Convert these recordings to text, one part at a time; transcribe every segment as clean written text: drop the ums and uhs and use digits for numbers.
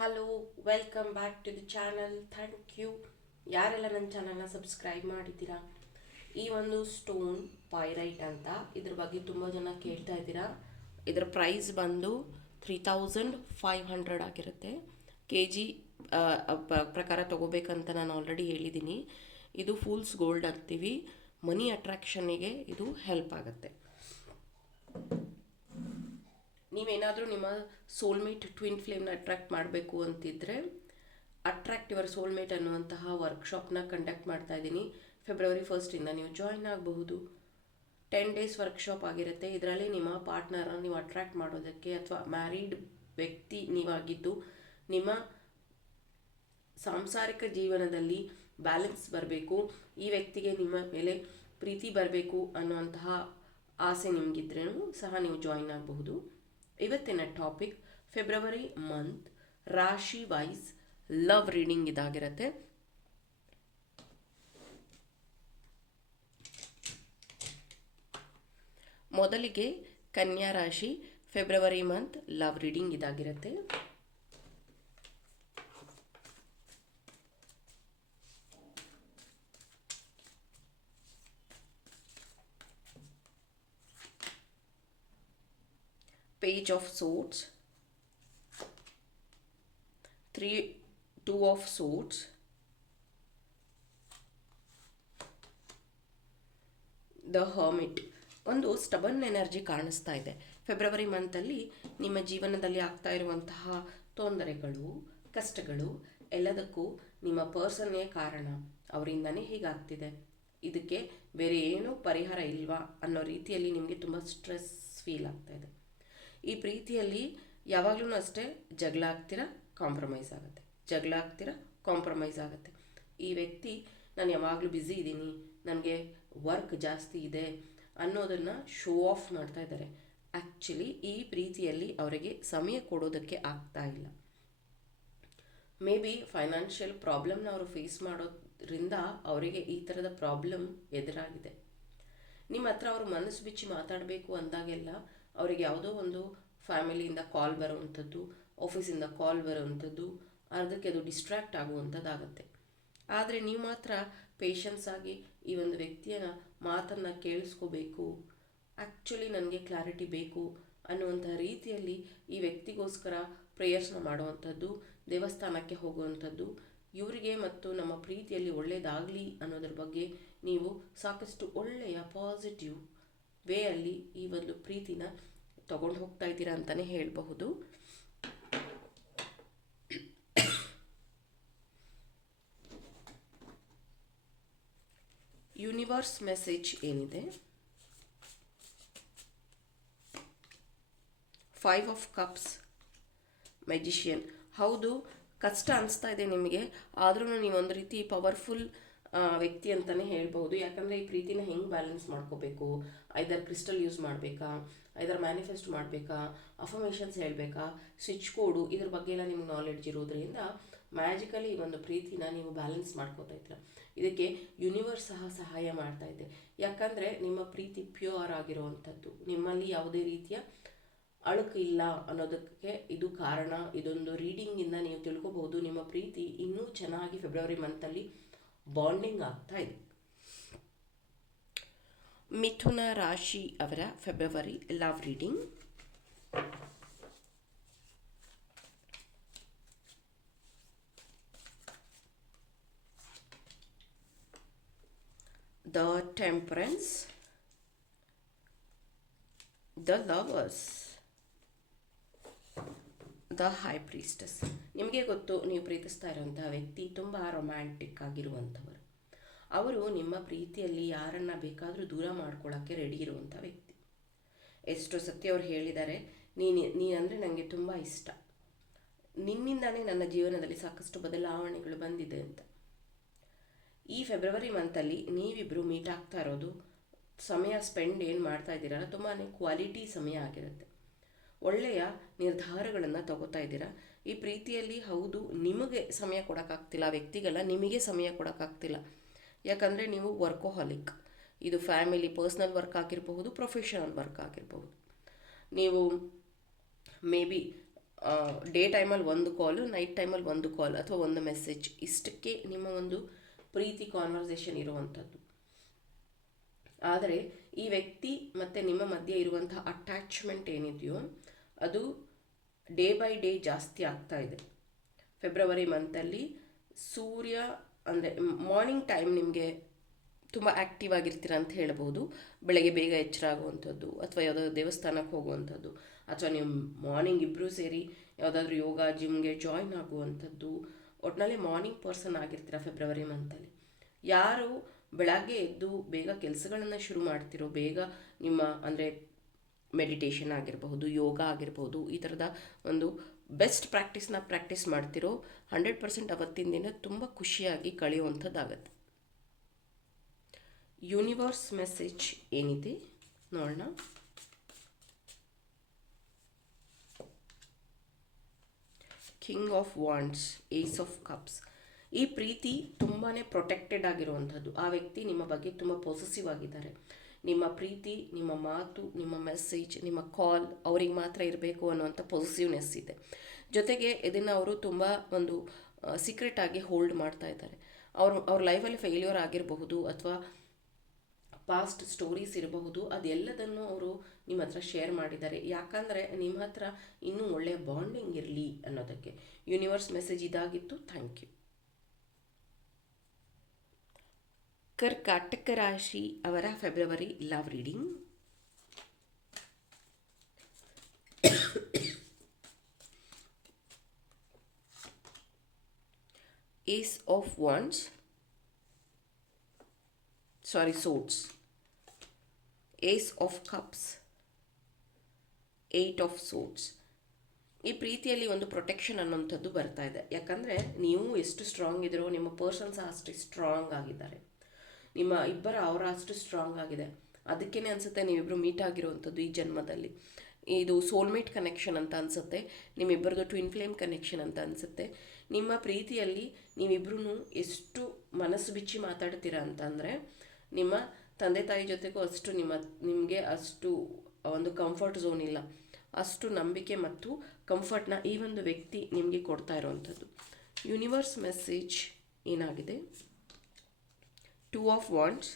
Hello, welcome back to the channel. Thank you ಯಾರೆಲ್ಲ ನನ್ನ ಚಾನಲ್ನ ಸಬ್ಸ್ಕ್ರೈಬ್ ಮಾಡಿದ್ದೀರಾ. ಈ ಒಂದು ಸ್ಟೋನ್ ಪೈರೈಟ್ ಅಂತ ಇದ್ರ ಬಗ್ಗೆ ತುಂಬ ಜನ ಕೇಳ್ತಾ ಇದ್ದೀರಾ. ಇದರ ಪ್ರೈಸ್ ಬಂದು 3500 ಆಗಿರುತ್ತೆ. ಕೆ ಜಿ ಪ್ರಕಾರ ತೊಗೋಬೇಕಂತ ನಾನು ಆಲ್ರೆಡಿ ಹೇಳಿದ್ದೀನಿ. ಇದು ಫೂಲ್ಸ್ ಗೋಲ್ಡ್ ಅಂತೀವಿ. ಮನಿ ಅಟ್ರಾಕ್ಷನ್ನಿಗೆ ಇದು ಹೆಲ್ಪ್ ಆಗುತ್ತೆ. ನೀವೇನಾದರೂ ನಿಮ್ಮ ಸೋಲ್ಮೇಟ್ ಟ್ವಿನ್ ಫ್ಲೇಮ್ನ ಅಟ್ರಾಕ್ಟ್ ಮಾಡಬೇಕು ಅಂತಿದ್ದರೆ ಅಟ್ರಾಕ್ಟ್ ಯುವರ್ ಸೋಲ್ಮೇಟ್ ಅನ್ನುವಂತಹ ವರ್ಕ್ಶಾಪ್ನ ಕಂಡಕ್ಟ್ ಮಾಡ್ತಾ ಇದ್ದೀನಿ. ಫೆಬ್ರವರಿ 1 ನೀವು ಜಾಯಿನ್ ಆಗಬಹುದು. 10 ಡೇಸ್ ವರ್ಕ್ಶಾಪ್ ಆಗಿರುತ್ತೆ. ಇದರಲ್ಲಿ ನಿಮ್ಮ ಪಾರ್ಟ್ನರನ್ನು ನೀವು ಅಟ್ರಾಕ್ಟ್ ಮಾಡೋದಕ್ಕೆ ಅಥವಾ ಮ್ಯಾರಿಡ್ ವ್ಯಕ್ತಿ ನೀವಾಗಿದ್ದು ನಿಮ್ಮ ಸಾಂಸಾರಿಕ ಜೀವನದಲ್ಲಿ ಬ್ಯಾಲೆನ್ಸ್ ಬರಬೇಕು, ಈ ವ್ಯಕ್ತಿಗೆ ನಿಮ್ಮ ಮೇಲೆ ಪ್ರೀತಿ ಬರಬೇಕು ಅನ್ನುವಂತಹ ಆಸೆ ನಿಮಗಿದ್ರೂ ಸಹ ನೀವು ಜಾಯಿನ್ ಆಗಬಹುದು. ಇವತ್ತಿನ ಟಾಪಿಕ್ ಫೆಬ್ರವರಿ ಮಂತ್ ರಾಶಿ ವೈಸ್ ಲವ್ ರೀಡಿಂಗ್ ಇದಾಗಿರುತ್ತೆ. ಮೊದಲಿಗೆ ಕನ್ಯಾ ರಾಶಿ ಫೆಬ್ರವರಿ ಮಂತ್ ಲವ್ ರೀಡಿಂಗ್ ಇದಾಗಿರುತ್ತೆ. Page of Swords, 2 of Swords, the hermit. ಒಂದು ಸ್ಟಬನ್ ಎನರ್ಜಿ ಕಾಣಿಸ್ತಾ ಇದೆ. ಫೆಬ್ರವರಿ ಮಂತಲ್ಲಿ ನಿಮ್ಮ ಜೀವನದಲ್ಲಿ ಆಗ್ತಾ ಇರುವಂತಹ ತೊಂದರೆಗಳು, ಕಷ್ಟಗಳು ಎಲ್ಲದಕ್ಕೂ ನಿಮ್ಮ ಪರ್ಸನ್ನೇ ಕಾರಣ. ಅವರಿಂದನೇ ಹೀಗಾಗ್ತಿದೆ, ಇದಕ್ಕೆ ಬೇರೆ ಏನೂ ಪರಿಹಾರ ಇಲ್ವಾ ಅನ್ನೋ ರೀತಿಯಲ್ಲಿ ನಿಮಗೆ ತುಂಬ ಸ್ಟ್ರೆಸ್ ಫೀಲ್ ಆಗ್ತಾ ಇದೆ. ಈ ಪ್ರೀತಿಯಲ್ಲಿ ಯಾವಾಗಲೂ ಅಷ್ಟೇ ಜಗಳ ಆಗ್ತೀರಾ, ಕಾಂಪ್ರಮೈಸ್ ಆಗುತ್ತೆ, ಜಗಳ ಆಗ್ತೀರಾ, ಕಾಂಪ್ರಮೈಸ್ ಆಗುತ್ತೆ. ಈ ವ್ಯಕ್ತಿ ನಾನು ಯಾವಾಗಲೂ ಬ್ಯುಸಿ ಇದ್ದೀನಿ, ನನಗೆ ವರ್ಕ್ ಜಾಸ್ತಿ ಇದೆ ಅನ್ನೋದನ್ನು ಶೋ ಆಫ್ ಮಾಡ್ತಾ ಇದ್ದಾರೆ. ಆ್ಯಕ್ಚುಲಿ ಈ ಪ್ರೀತಿಯಲ್ಲಿ ಅವರಿಗೆ ಸಮಯ ಕೊಡೋದಕ್ಕೆ ಆಗ್ತಾ ಇಲ್ಲ. ಮೇ ಬಿ ಫೈನಾನ್ಷಿಯಲ್ ಪ್ರಾಬ್ಲಮ್ನ ಅವರು ಫೇಸ್ ಮಾಡೋದ್ರಿಂದ ಅವರಿಗೆ ಈ ಥರದ ಪ್ರಾಬ್ಲಮ್ ಎದುರಾಗಿದೆ. ನಿಮ್ಮ ಹತ್ರ ಅವರು ಮನಸ್ಸು ಬಿಚ್ಚಿ ಮಾತಾಡಬೇಕು ಅಂದಾಗೆಲ್ಲ ಅವರಿಗೆ ಯಾವುದೋ ಒಂದು ಫ್ಯಾಮಿಲಿಯಿಂದ ಕಾಲ್ ಬರೋವಂಥದ್ದು, ಆಫೀಸಿಂದ ಕಾಲ್ ಬರೋವಂಥದ್ದು, ಅದಕ್ಕೆ ಅದು ಡಿಸ್ಟ್ರ್ಯಾಕ್ಟ್ ಆಗುವಂಥದ್ದಾಗತ್ತೆ. ಆದರೆ ನೀವು ಮಾತ್ರ ಪೇಷನ್ಸ್ ಆಗಿ ಈ ಒಂದು ವ್ಯಕ್ತಿಯ ಮಾತನ್ನು ಕೇಳಿಸ್ಕೋಬೇಕು, ಆ್ಯಕ್ಚುಲಿ ನನಗೆ ಕ್ಲಾರಿಟಿ ಬೇಕು ಅನ್ನುವಂಥ ರೀತಿಯಲ್ಲಿ ಈ ವ್ಯಕ್ತಿಗೋಸ್ಕರ ಪ್ರೇಯರ್ಸ್ನ ಮಾಡುವಂಥದ್ದು, ದೇವಸ್ಥಾನಕ್ಕೆ ಹೋಗುವಂಥದ್ದು, ಇವರಿಗೆ ಮತ್ತು ನಮ್ಮ ಪ್ರೀತಿಯಲ್ಲಿ ಒಳ್ಳೆಯದಾಗಲಿ ಅನ್ನೋದ್ರ ಬಗ್ಗೆ ನೀವು ಸಾಕಷ್ಟು ಒಳ್ಳೆಯ ಪಾಸಿಟಿವ್ ವೇ ಅಲ್ಲಿ ಈ ಒಂದು ಪ್ರೀತಿನ ತಗೊಂಡು ಹೋಗ್ತಾ ಇದ್ದೀರಾ ಅಂತಲೇ ಹೇಳಬಹುದು. ಯೂನಿವರ್ಸ್ ಮೆಸೇಜ್ ಏನಿದೆ, 5 ಆಫ್ ಕಪ್ಸ್, ಮೆಜಿಷಿಯನ್. ಹೌದು, ಕಷ್ಟ ಅನಿಸ್ತಾ ಇದೆ ನಿಮಗೆ, ಆದ್ರೂ ನೀವೊಂದು ರೀತಿ ಪವರ್ಫುಲ್ ವ್ಯಕ್ತಿ ಅಂತಲೇ ಹೇಳ್ಬೋದು. ಯಾಕಂದರೆ ಈ ಪ್ರೀತಿನ ಹೆಂಗೆ ಬ್ಯಾಲೆನ್ಸ್ ಮಾಡ್ಕೋಬೇಕು, ಐದರ್ ಕ್ರಿಸ್ಟಲ್ ಯೂಸ್ ಮಾಡಬೇಕಾ, ಐದರ್ ಮ್ಯಾನಿಫೆಸ್ಟ್ ಮಾಡಬೇಕಾ, ಅಫರ್ಮೇಷನ್ಸ್ ಹೇಳಬೇಕಾ, ಸ್ವಿಚ್ ಕೋಡು, ಇದ್ರ ಬಗ್ಗೆ ಎಲ್ಲ ನಿಮ್ಗೆ ನಾಲೆಡ್ಜ್ ಇರೋದ್ರಿಂದ ಮ್ಯಾಜಿಕಲಿ ಈ ಒಂದು ಪ್ರೀತಿನ ನೀವು ಬ್ಯಾಲೆನ್ಸ್ ಮಾಡ್ಕೋತಾ ಇದ್ದೀರ. ಇದಕ್ಕೆ ಯೂನಿವರ್ಸ್ ಸಹ ಸಹಾಯ ಮಾಡ್ತಾ ಇದೆ. ಯಾಕಂದರೆ ನಿಮ್ಮ ಪ್ರೀತಿ ಪ್ಯೂರ್ ಆಗಿರುವಂಥದ್ದು, ನಿಮ್ಮಲ್ಲಿ ಯಾವುದೇ ರೀತಿಯ ಅಳುಕು ಇಲ್ಲ ಅನ್ನೋದಕ್ಕೆ ಇದು ಕಾರಣ. ಇದೊಂದು ರೀಡಿಂಗಿಂದ ನೀವು ತಿಳ್ಕೊಬಹುದು ನಿಮ್ಮ ಪ್ರೀತಿ ಇನ್ನೂ ಚೆನ್ನಾಗಿ ಫೆಬ್ರವರಿ ಮಂತಲ್ಲಿ ಬಾಂಡಿಂಗ್ ಆಗ್ತಾ ಇದೆ. ಮಿಥುನ ರಾಶಿ ಅವರ February love reading. The temperance, the lovers, the high priestess. ನಿಮಗೆ ಗೊತ್ತು, ನೀವು ಪ್ರೀತಿಸ್ತಾ ಇರುವಂತಹ ವ್ಯಕ್ತಿ ತುಂಬ ರೊಮ್ಯಾಂಟಿಕ್ ಆಗಿರುವಂಥವರು. ಅವರು ನಿಮ್ಮ ಪ್ರೀತಿಯಲ್ಲಿ ಯಾರನ್ನು ಬೇಕಾದರೂ ದೂರ ಮಾಡ್ಕೊಳ್ಳೋಕ್ಕೆ ರೆಡಿ ಇರುವಂಥ ವ್ಯಕ್ತಿ. ಎಷ್ಟೋ ಸತಿ ಅವ್ರು ಹೇಳಿದ್ದಾರೆ, ನೀನಂದರೆ ನನಗೆ ತುಂಬ ಇಷ್ಟ, ನಿನ್ನಿಂದಾನೇ ನನ್ನ ಜೀವನದಲ್ಲಿ ಸಾಕಷ್ಟು ಬದಲಾವಣೆಗಳು ಬಂದಿದೆ ಅಂತ. ಈ ಫೆಬ್ರವರಿ ಮಂತಲ್ಲಿ ನೀವಿಬ್ಬರು ಮೀಟ್ ಆಗ್ತಾ ಇರೋದು, ಸಮಯ ಸ್ಪೆಂಡ್ ಏನು ಮಾಡ್ತಾ ಇದ್ದೀರಲ್ಲ, ತುಂಬಾ ಕ್ವಾಲಿಟಿ ಸಮಯ ಆಗಿರುತ್ತೆ. ಒಳ್ಳೆಯ ನಿರ್ಧಾರಗಳನ್ನು ತಗೋತಾ ಇದ್ದೀರಾ ಈ ಪ್ರೀತಿಯಲ್ಲಿ. ಹೌದು, ನಿಮಗೆ ಸಮಯ ಕೊಡೋಕ್ಕಾಗ್ತಿಲ್ಲ, ವ್ಯಕ್ತಿಗೆಲ್ಲ ನಿಮಗೆ ಸಮಯ ಕೊಡೋಕ್ಕಾಗ್ತಿಲ್ಲ. ಯಾಕಂದರೆ ನೀವು ವರ್ಕೋಹಾಲಿಕ್. ಇದು ಫ್ಯಾಮಿಲಿ ಪರ್ಸ್ನಲ್ ವರ್ಕ್ ಆಗಿರಬಹುದು, ಪ್ರೊಫೆಷನಲ್ ವರ್ಕ್ ಆಗಿರಬಹುದು. ನೀವು ಮೇ ಬಿ ಡೇ ಟೈಮಲ್ಲಿ ಒಂದು ಕಾಲು, ನೈಟ್ ಟೈಮಲ್ಲಿ ಒಂದು ಕಾಲ್ ಅಥವಾ ಒಂದು ಮೆಸೇಜ್, ಇಷ್ಟಕ್ಕೆ ನಿಮ್ಮ ಒಂದು ಪ್ರೀತಿ ಕಾನ್ವರ್ಸೇಷನ್ ಇರುವಂಥದ್ದು. ಆದರೆ ಈ ವ್ಯಕ್ತಿ ಮತ್ತು ನಿಮ್ಮ ಮಧ್ಯೆ ಇರುವಂಥ ಅಟ್ಯಾಚ್ಮೆಂಟ್ ಏನಿದೆಯೋ ಅದು ಡೇ ಬೈ ಡೇ ಜಾಸ್ತಿ ಆಗ್ತಾ ಇದೆ. ಫೆಬ್ರವರಿ ಮಂತಲ್ಲಿ ಸೂರ್ಯ ಅಂದರೆ ಮಾರ್ನಿಂಗ್ ಟೈಮ್ ನಿಮಗೆ ತುಂಬ ಆ್ಯಕ್ಟಿವ್ ಆಗಿರ್ತೀರ ಅಂತ ಹೇಳ್ಬೋದು. ಬೆಳಗ್ಗೆ ಬೇಗ ಎಚ್ಚರ ಆಗುವಂಥದ್ದು, ಅಥವಾ ಯಾವುದಾದ್ರು ದೇವಸ್ಥಾನಕ್ಕೆ ಹೋಗುವಂಥದ್ದು, ಅಥವಾ ನೀವು ಮಾರ್ನಿಂಗ್ ಇಬ್ಬರೂ ಸೇರಿ ಯಾವುದಾದ್ರೂ ಯೋಗ ಜಿಮ್ಗೆ ಜಾಯಿನ್ ಆಗುವಂಥದ್ದು. ಒಟ್ಟಿನಲ್ಲಿ ಮಾರ್ನಿಂಗ್ ಪರ್ಸನ್ ಆಗಿರ್ತೀರ ಫೆಬ್ರವರಿ ಮಂತಲ್ಲಿ. ಯಾರು ಬೆಳಗ್ಗೆ ಎದ್ದು ಬೇಗ ಕೆಲಸಗಳನ್ನು ಶುರು ಮಾಡ್ತಿರೋ, ಬೇಗ ನಿಮ್ಮ ಅಂದರೆ ಮೆಡಿಟೇಷನ್ ಆಗಿರಬಹುದು, ಯೋಗ ಆಗಿರ್ಬೋದು, ಈ ಥರದ ಒಂದು ಬೆಸ್ಟ್ ಪ್ರಾಕ್ಟೀಸ್ ಮಾಡ್ತಿರೋ 100% ಅವತ್ತಿನ ದಿನ ತುಂಬ ಖುಷಿಯಾಗಿ ಕಳೆಯುವಂಥದ್ದಾಗತ್ತೆ. ಯೂನಿವರ್ಸ್ ಮೆಸೇಜ್ ಏನಿದೆ ನೋಡೋಣ. King of wands, ace of cups. ಈ ಪ್ರೀತಿ ತುಂಬಾ ಪ್ರೊಟೆಕ್ಟೆಡ್ ಆಗಿರುವಂಥದ್ದು. ಆ ವ್ಯಕ್ತಿ ನಿಮ್ಮ ಬಗ್ಗೆ ತುಂಬ ಪೊಸೆಸಿವ್ ಆಗಿದ್ದಾರೆ. ನಿಮ್ಮ ಪ್ರೀತಿ, ನಿಮ್ಮ ಮಾತು, ನಿಮ್ಮ ಮೆಸೇಜ್, ನಿಮ್ಮ ಕಾಲ್ ಅವ್ರಿಗೆ ಮಾತ್ರ ಇರಬೇಕು ಅನ್ನುವಂಥ ಪೊಸೆಸಿವ್ನೆಸ್ ಇದೆ. ಜೊತೆಗೆ ಇದನ್ನು ಅವರು ತುಂಬ ಒಂದು ಸೀಕ್ರೆಟ್ ಆಗಿ ಹೋಲ್ಡ್ ಮಾಡ್ತಾ ಇದ್ದಾರೆ. ಅವ್ರ ಲೈಫಲ್ಲಿ ಫೇಲ್ಯೂರ್ ಆಗಿರಬಹುದು, ಅಥವಾ ಪಾಸ್ಟ್ ಸ್ಟೋರೀಸ್ ಇರಬಹುದು, ಅದೆಲ್ಲದನ್ನು ಅವರು ನಿಮ್ಮ ಹತ್ರ ಶೇರ್ ಮಾಡಿದ್ದಾರೆ. ಯಾಕಂದರೆ ನಿಮ್ಮ ಹತ್ರ ಇನ್ನೂ ಒಳ್ಳೆಯ ಬಾಂಡಿಂಗ್ ಇರಲಿ ಅನ್ನೋದಕ್ಕೆ. ಯೂನಿವರ್ಸ್ ಮೆಸೇಜ್ ಇದಾಗಿತ್ತು. Thank you. ಕರ್ಕಾಟಕ ರಾಶಿ ಅವರ February love reading. Ace of wands, swords, ace of cups, eight of swords. ಈ ಪ್ರೀತಿಯಲ್ಲಿ ಒಂದು ಪ್ರೊಟೆಕ್ಷನ್ ಅನ್ನೋಂಥದ್ದು ಬರ್ತಾ ಇದೆ. ಯಾಕಂದರೆ ನೀವು ಎಷ್ಟು ಸ್ಟ್ರಾಂಗ್ ಇದ್ದೀರೋ ನಿಮ್ಮ ಪರ್ಸನ್ ಸಹ ಅಷ್ಟು ಸ್ಟ್ರಾಂಗ್ ಆಗಿದ್ದಾರೆ. ನಿಮ್ಮ ಇಬ್ಬರ ಅವರ ಅಷ್ಟು ಸ್ಟ್ರಾಂಗ್ ಆಗಿದೆ. ಅದಕ್ಕೇ ಅನಿಸುತ್ತೆ ನೀವಿಬ್ಬರು ಮೀಟ್ ಆಗಿರುವಂಥದ್ದು ಈ ಜನ್ಮದಲ್ಲಿ. ಇದು ಸೋಲ್ಮೇಟ್ ಕನೆಕ್ಷನ್ ಅಂತ ಅನಿಸುತ್ತೆ. ನಿಮ್ಮಿಬ್ಬರದು ಟ್ವಿನ್ ಫ್ಲೇಮ್ ಕನೆಕ್ಷನ್ ಅಂತ ಅನಿಸುತ್ತೆ. ನಿಮ್ಮ ಪ್ರೀತಿಯಲ್ಲಿ ನೀವಿಬ್ಬರೂ ಎಷ್ಟು ಮನಸ್ಸು ಬಿಚ್ಚಿ ಮಾತಾಡ್ತೀರಾ ಅಂತಂದರೆ, ನಿಮ್ಮ ತಂದೆ ತಾಯಿ ಜೊತೆಗೂ ಅಷ್ಟು ನಿಮಗೆ ಅಷ್ಟು ಒಂದು ಕಂಫರ್ಟ್ ಝೋನ್ ಇಲ್ಲ. ಅಷ್ಟು ನಂಬಿಕೆ ಮತ್ತು ಕಂಫರ್ಟ್ನ ಈ ಒಂದು ವ್ಯಕ್ತಿ ನಿಮಗೆ ಕೊಡ್ತಾ ಇರೋವಂಥದ್ದು. ಯೂನಿವರ್ಸ್ ಮೆಸೇಜ್ ಏನಾಗಿದೆ? 2 ಆಫ್ ವಾಂಡ್ಸ್,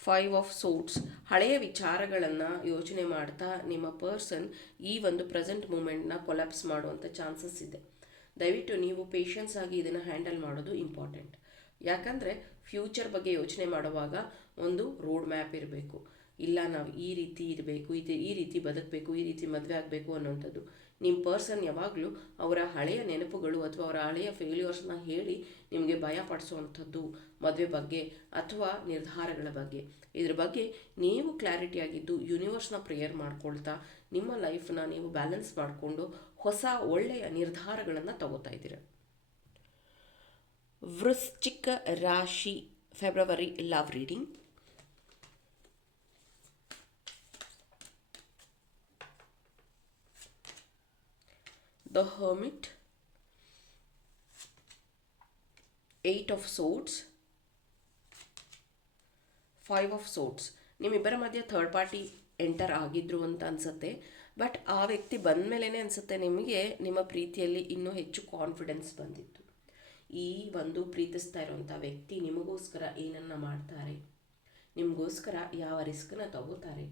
5 ಆಫ್ ಸೋರ್ಡ್ಸ್. ಹಳೆಯ ವಿಚಾರಗಳನ್ನು ಯೋಚನೆ ಮಾಡ್ತಾ ನಿಮ್ಮ ಪರ್ಸನ್ ಈ ಒಂದು ಪ್ರೆಸೆಂಟ್ ಮೂಮೆಂಟ್ನ ಕೊಲ್ಯಾಪ್ಸ್ ಮಾಡುವಂಥ ಚಾನ್ಸಸ್ ಇದೆ. ದಯವಿಟ್ಟು ನೀವು ಪೇಷನ್ಸ್ ಆಗಿ ಇದನ್ನು ಹ್ಯಾಂಡಲ್ ಮಾಡೋದು ಇಂಪಾರ್ಟೆಂಟ್. ಯಾಕಂದರೆ ಫ್ಯೂಚರ್ ಬಗ್ಗೆ ಯೋಚನೆ ಮಾಡುವಾಗ ಒಂದು ರೋಡ್ ಮ್ಯಾಪ್ ಇರಬೇಕು. ಇಲ್ಲ ನಾವು ಈ ರೀತಿ ಇರಬೇಕು, ಈ ರೀತಿ ಬದುಕಬೇಕು, ಈ ರೀತಿ ಮದುವೆ ಆಗಬೇಕು ಅನ್ನೋಂಥದ್ದು. ನಿಮ್ಮ ಪರ್ಸನ್ ಯಾವಾಗಲೂ ಅವರ ಹಳೆಯ ನೆನಪುಗಳು ಅಥವಾ ಅವರ ಹಳೆಯ ಫೇಲ್ಯೂರ್ಸ್ನ ಹೇಳಿ ನಿಮಗೆ ಭಯ ಪಡಿಸುವಂಥದ್ದು ಮದುವೆ ಬಗ್ಗೆ ಅಥವಾ ನಿರ್ಧಾರಗಳ ಬಗ್ಗೆ. ಇದ್ರ ಬಗ್ಗೆ ನೀವು ಕ್ಲಾರಿಟಿಯಾಗಿದ್ದು ಯೂನಿವರ್ಸ್ನ ಪ್ರೇಯರ್ ಮಾಡ್ಕೊಳ್ತಾ ನಿಮ್ಮ ಲೈಫ್ನ ನೀವು ಬ್ಯಾಲೆನ್ಸ್ ಮಾಡಿಕೊಂಡು ಹೊಸ ಒಳ್ಳೆಯ ನಿರ್ಧಾರಗಳನ್ನು ತಗೋತಾ ಇದ್ದೀರ. ವೃಶ್ಚಿಕ ರಾಶಿ February love reading. The Hermit, 8 of Swords, 5 of Swords. ನಿಮ್ಮಿಬ್ಬರ ಮಧ್ಯೆ ಥರ್ಡ್ ಪಾರ್ಟಿ ಎಂಟರ್ ಆಗಿದ್ರು ಅಂತ ಅನಿಸುತ್ತೆ. ಬಟ್ ಆ ವ್ಯಕ್ತಿ ಬಂದ ಮೇಲೇ ಅನಿಸುತ್ತೆ ನಿಮಗೆ ನಿಮ್ಮ ಪ್ರೀತಿಯಲ್ಲಿ ಇನ್ನೂ ಹೆಚ್ಚು ಕಾನ್ಫಿಡೆನ್ಸ್ ಬಂದಿತ್ತು. ಈ ಒಂದು ಪ್ರೀತಿಸ್ತಾ ಇರುವಂಥ ವ್ಯಕ್ತಿ ನಿಮಗೋಸ್ಕರ ಏನನ್ನ ಮಾಡ್ತಾರೆ, ನಿಮಗೋಸ್ಕರ ಯಾವ ರಿಸ್ಕನ್ನ ತಗೋತಾರೆ,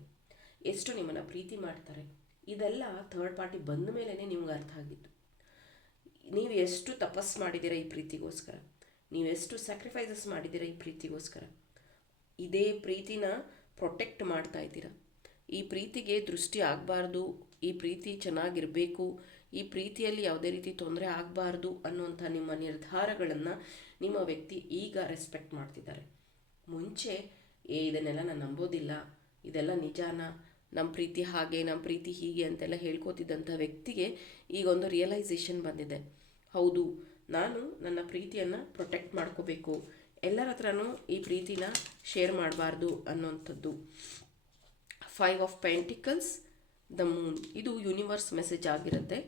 ಎಷ್ಟು ನಿಮ್ಮನ್ನು ಪ್ರೀತಿ ಮಾಡ್ತಾರೆ, ಇದೆಲ್ಲ ಥರ್ಡ್ ಪಾರ್ಟಿ ಬಂದ ಮೇಲೇ ನಿಮ್ಗೆ ಅರ್ಥ ಆಗಿತ್ತು. ನೀವು ಎಷ್ಟು ತಪಸ್ಸು ಮಾಡಿದ್ದೀರಾ ಈ ಪ್ರೀತಿಗೋಸ್ಕರ, ನೀವೆಷ್ಟು ಸ್ಯಾಕ್ರಿಫೈಸಸ್ ಮಾಡಿದ್ದೀರಾ ಈ ಪ್ರೀತಿಗೋಸ್ಕರ. ಇದೇ ಪ್ರೀತಿನ ಪ್ರೊಟೆಕ್ಟ್ ಮಾಡ್ತಾ ಇದ್ದೀರಾ. ಈ ಪ್ರೀತಿಗೆ ದೃಷ್ಟಿ ಆಗಬಾರ್ದು, ಈ ಪ್ರೀತಿ ಚೆನ್ನಾಗಿರಬೇಕು, ಈ ಪ್ರೀತಿಯಲ್ಲಿ ಯಾವುದೇ ರೀತಿ ತೊಂದರೆ ಆಗಬಾರ್ದು ಅನ್ನುವಂಥ ನಿಮ್ಮ ನಿರ್ಧಾರಗಳನ್ನು ನಿಮ್ಮ ವ್ಯಕ್ತಿ ಈಗ ರೆಸ್ಪೆಕ್ಟ್ ಮಾಡ್ತಿದ್ದಾರೆ. ಮುಂಚೆ ಇದನ್ನೆಲ್ಲ ನಾನು ನಂಬೋದಿಲ್ಲ, ಇದೆಲ್ಲ ನಿಜಾನ, ನಮ್ಮ ಪ್ರೀತಿ ಹಾಗೆ, ನಮ್ಮ ಪ್ರೀತಿ ಹೀಗೆ ಅಂತೆಲ್ಲ ಹೇಳ್ಕೊತಿದ್ದಂಥ ವ್ಯಕ್ತಿಗೆ ಈಗ ಒಂದು ರಿಯಲೈಸೇಷನ್ ಬಂದಿದೆ. ಹೌದು, ನಾನು ನನ್ನ ಪ್ರೀತಿಯನ್ನು ಪ್ರೊಟೆಕ್ಟ್ ಮಾಡ್ಕೋಬೇಕು, ಎಲ್ಲರ ಹತ್ರನೂ ಈ ಪ್ರೀತಿನ ಶೇರ್ ಮಾಡಬಾರ್ದು ಅನ್ನೋಂಥದ್ದು. 5 ಆಫ್ ಪೆಂಟಿಕಲ್ಸ್, ದ ಮೂನ್. ಇದು ಯೂನಿವರ್ಸ್ ಮೆಸೇಜ್ ಆಗಿರುತ್ತೆ.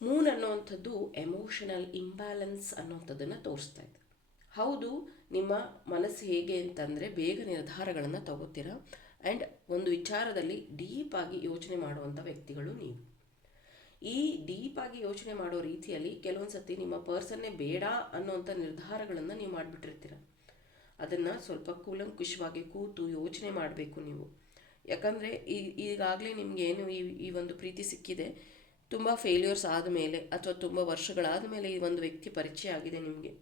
ಮೂನ್ ಅನ್ನೋವಂಥದ್ದು ಎಮೋಷನಲ್ ಇಂಬ್ಯಾಲೆನ್ಸ್ ಅನ್ನೋಂಥದ್ದನ್ನು ತೋರಿಸ್ತಾ ಇದೆ. ಹೌದು, ನಿಮ್ಮ ಮನಸ್ಸು ಹೇಗೆ ಅಂತಂದರೆ ಬೇಗ ನಿರ್ಧಾರಗಳನ್ನು ತಗೋತೀರಾ ಆ್ಯಂಡ್ ಒಂದು ವಿಚಾರದಲ್ಲಿ ಡೀಪಾಗಿ ಯೋಚನೆ ಮಾಡುವಂಥ ವ್ಯಕ್ತಿಗಳು ನೀವು. ಈ ಡೀಪಾಗಿ ಯೋಚನೆ ಮಾಡೋ ರೀತಿಯಲ್ಲಿ ಕೆಲವೊಂದು ಸತಿ ನಿಮ್ಮ ಪರ್ಸನ್ನೇ ಬೇಡ ಅನ್ನೋಂಥ ನಿರ್ಧಾರಗಳನ್ನು ನೀವು ಮಾಡಿಬಿಟ್ಟಿರ್ತೀರ. ಅದನ್ನು ಸ್ವಲ್ಪ ಕೂಲಂಕುಷವಾಗಿ ಕೂತು ಯೋಚನೆ ಮಾಡಬೇಕು ನೀವು. ಯಾಕಂದರೆ ಈಗಾಗಲೇ ನಿಮಗೇನು ಈ ಒಂದು ಪ್ರೀತಿ ಸಿಕ್ಕಿದೆ, ತುಂಬ ಫೇಲ್ಯೂರ್ಸ್ ಆದಮೇಲೆ ಅಥವಾ ತುಂಬ ವರ್ಷಗಳಾದ ಮೇಲೆ ಈ ಒಂದು ವ್ಯಕ್ತಿ ಪರಿಚಯ ಆಗಿದೆ ನಿಮಗೆ.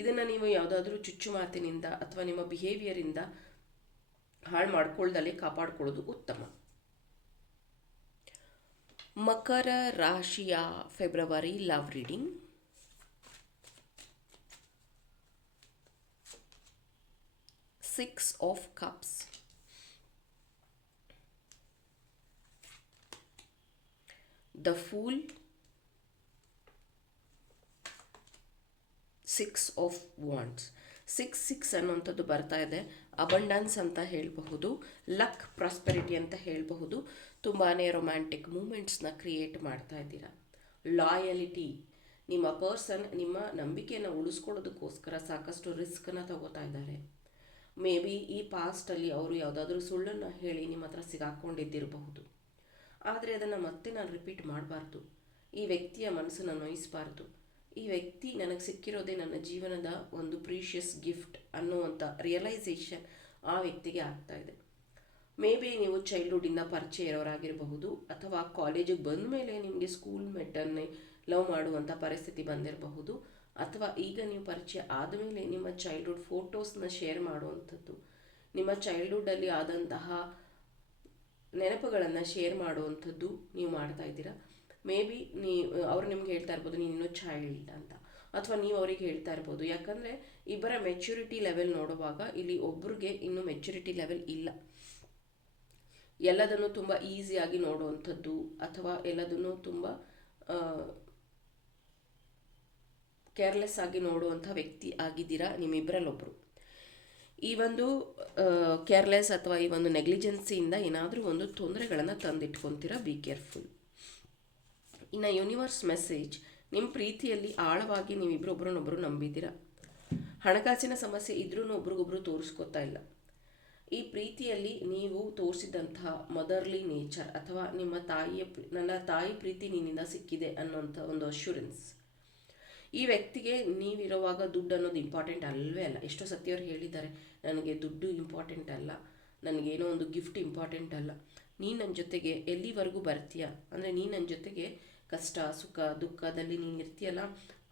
ಇದನ್ನು ನೀವು ಯಾವುದಾದ್ರೂ ಚುಚ್ಚು ಮಾತಿನಿಂದ ಅಥವಾ ನಿಮ್ಮ ಬಿಹೇವಿಯರಿಂದ ಹಾಳು ಮಾಡ್ಕೊಳ್ದಲ್ಲೇ ಕಾಪಾಡ್ಕೊಳ್ಳೋದು ಉತ್ತಮ. ಮಕರ ರಾಶಿಯ February love reading. Six of cups, the pool, six of wands. Six ಅನ್ನುವಂಥದ್ದು ಬರ್ತಾ ಇದೆ. ಅಬಂಡನ್ಸ್ ಅಂತ ಹೇಳಬಹುದು, ಲಕ್, ಪ್ರಾಸ್ಪೆರಿಟಿ ಅಂತ ಹೇಳಬಹುದು. ತುಂಬಾ ರೊಮ್ಯಾಂಟಿಕ್ ಮೂಮೆಂಟ್ಸ್ನ ಕ್ರಿಯೇಟ್ ಮಾಡ್ತಾ ಇದ್ದೀರಾ. ಲಾಯಲಿಟಿ, ನಿಮ್ಮ ಪರ್ಸನ್ ನಿಮ್ಮ ನಂಬಿಕೆಯನ್ನು ಉಳಿಸ್ಕೊಳ್ಳೋದಕ್ಕೋಸ್ಕರ ಸಾಕಷ್ಟು ರಿಸ್ಕನ್ನು ತಗೋತಾ ಇದ್ದಾರೆ. ಮೇ ಬಿ ಈ ಪಾಸ್ಟಲ್ಲಿ ಅವರು ಯಾವುದಾದ್ರೂ ಸುಳ್ಳನ್ನು ಹೇಳಿ ನಿಮ್ಮ ಹತ್ರ ಸಿಗಾಕೊಂಡಿದ್ದಿರಬಹುದು. ಆದರೆ ಅದನ್ನು ಮತ್ತೆ ನಾನು ರಿಪೀಟ್ ಮಾಡಬಾರ್ದು. ಈ ವ್ಯಕ್ತಿಯ ಮನಸ್ಸನ್ನು ನೋಯಿಸಬಾರ್ದು. ಈ ವ್ಯಕ್ತಿ ನನಗೆ ಸಿಕ್ಕಿರೋದೇ ನನ್ನ ಜೀವನದ ಒಂದು ಪ್ರೀಷಿಯಸ್ ಗಿಫ್ಟ್ ಅನ್ನುವಂಥ ರಿಯಲೈಸೇಷನ್ ಆ ವ್ಯಕ್ತಿಗೆ ಆಗ್ತಾ ಇದೆ. ಮೇ ಬಿ ನೀವು ಚೈಲ್ಡ್ಹುಡ್ಡಿಂದ ಪರಿಚಯ ಇರೋರಾಗಿರಬಹುದು, ಅಥವಾ ಕಾಲೇಜಿಗೆ ಬಂದ ಮೇಲೆ ನಿಮಗೆ ಸ್ಕೂಲ್ ಮೇಟನ್ನೇ ಲವ್ ಮಾಡುವಂಥ ಪರಿಸ್ಥಿತಿ ಬಂದಿರಬಹುದು, ಅಥವಾ ಈಗ ನೀವು ಪರಿಚಯ ಆದಮೇಲೆ ನಿಮ್ಮ ಚೈಲ್ಡ್ಹುಡ್ ಫೋಟೋಸ್ನ ಶೇರ್ ಮಾಡುವಂಥದ್ದು, ನಿಮ್ಮ ಚೈಲ್ಡ್ಹುಡ್ಡಲ್ಲಿ ಆದಂತಹ ನೆನಪುಗಳನ್ನು ಶೇರ್ ಮಾಡುವಂಥದ್ದು ನೀವು ಮಾಡ್ತಾ ಇದ್ದೀರಾ. ಮೇ ಬಿ ಅವ್ರು ನಿಮ್ಗೆ ಹೇಳ್ತಾ ಇರ್ಬೋದು ನೀನು ಚೈಲ್ಡ್ ಅಂತ, ಅಥವಾ ನೀವು ಅವ್ರಿಗೆ ಹೇಳ್ತಾ ಇರ್ಬೋದು. ಯಾಕಂದರೆ ಇಬ್ಬರ ಮೆಚ್ಯೂರಿಟಿ ಲೆವೆಲ್ ನೋಡುವಾಗ ಇಲ್ಲಿ ಒಬ್ರಿಗೆ ಇನ್ನೂ ಮೆಚ್ಯೂರಿಟಿ ಲೆವೆಲ್ ಇಲ್ಲ. ಎಲ್ಲದನ್ನು ತುಂಬ ಈಸಿಯಾಗಿ ನೋಡುವಂಥದ್ದು, ಅಥವಾ ಎಲ್ಲದನ್ನು ತುಂಬ ಕೇರ್ಲೆಸ್ ಆಗಿ ನೋಡುವಂಥ ವ್ಯಕ್ತಿ ಆಗಿದ್ದೀರಾ ನಿಮ್ಮಿಬ್ಬರಲ್ಲೊಬ್ಬರು. ಈ ಒಂದು ಕೇರ್ಲೆಸ್ ಅಥವಾ ಈ ಒಂದು ನೆಗ್ಲಿಜೆನ್ಸಿಯಿಂದ ಏನಾದರೂ ಒಂದು ತೊಂದರೆಗಳನ್ನು ತಂದಿಟ್ಕೊತೀರಾ. Be careful. ಇನ್ನು ಯೂನಿವರ್ಸ್ ಮೆಸೇಜ್, ನಿಮ್ಮ ಪ್ರೀತಿಯಲ್ಲಿ ಆಳವಾಗಿ ನೀವಿಬ್ಬರೊಬ್ಬರನ್ನೊಬ್ಬರು ನಂಬಿದ್ದೀರಾ. ಹಣಕಾಸಿನ ಸಮಸ್ಯೆ ಇದ್ರೂ ಒಬ್ರಿಗೊಬ್ರು ತೋರಿಸ್ಕೊತಾ ಇಲ್ಲ. ಈ ಪ್ರೀತಿಯಲ್ಲಿ ನೀವು ತೋರಿಸಿದಂತಹ ಮದರ್ಲಿ ನೇಚರ್, ಅಥವಾ ನಿಮ್ಮ ನನ್ನ ತಾಯಿ ಪ್ರೀತಿ ನಿನ್ನಿಂದ ಸಿಕ್ಕಿದೆ ಅನ್ನೋಂಥ ಒಂದು ಅಶ್ಯೂರೆನ್ಸ್. ಈ ವ್ಯಕ್ತಿಗೆ ನೀವಿರುವಾಗ ದುಡ್ಡು ಅನ್ನೋದು ಇಂಪಾರ್ಟೆಂಟ್ ಅಲ್ಲವೇ ಅಲ್ಲ. ಎಷ್ಟೋ ಸತಿಯವರು ಹೇಳಿದ್ದಾರೆ, ನನಗೆ ದುಡ್ಡು ಇಂಪಾರ್ಟೆಂಟ್ ಅಲ್ಲ, ನನಗೇನೋ ಒಂದು ಗಿಫ್ಟ್ ಇಂಪಾರ್ಟೆಂಟ್ ಅಲ್ಲ, ನೀನು ನನ್ನ ಜೊತೆಗೆ ಎಲ್ಲಿವರೆಗೂ ಬರ್ತೀಯ ಅಂದರೆ ನೀನು ನನ್ನ ಜೊತೆಗೆ ಕಷ್ಟ ಸುಖ ದುಃಖದಲ್ಲಿ ನೀನು ಇರ್ತೀಯಲ್ಲ,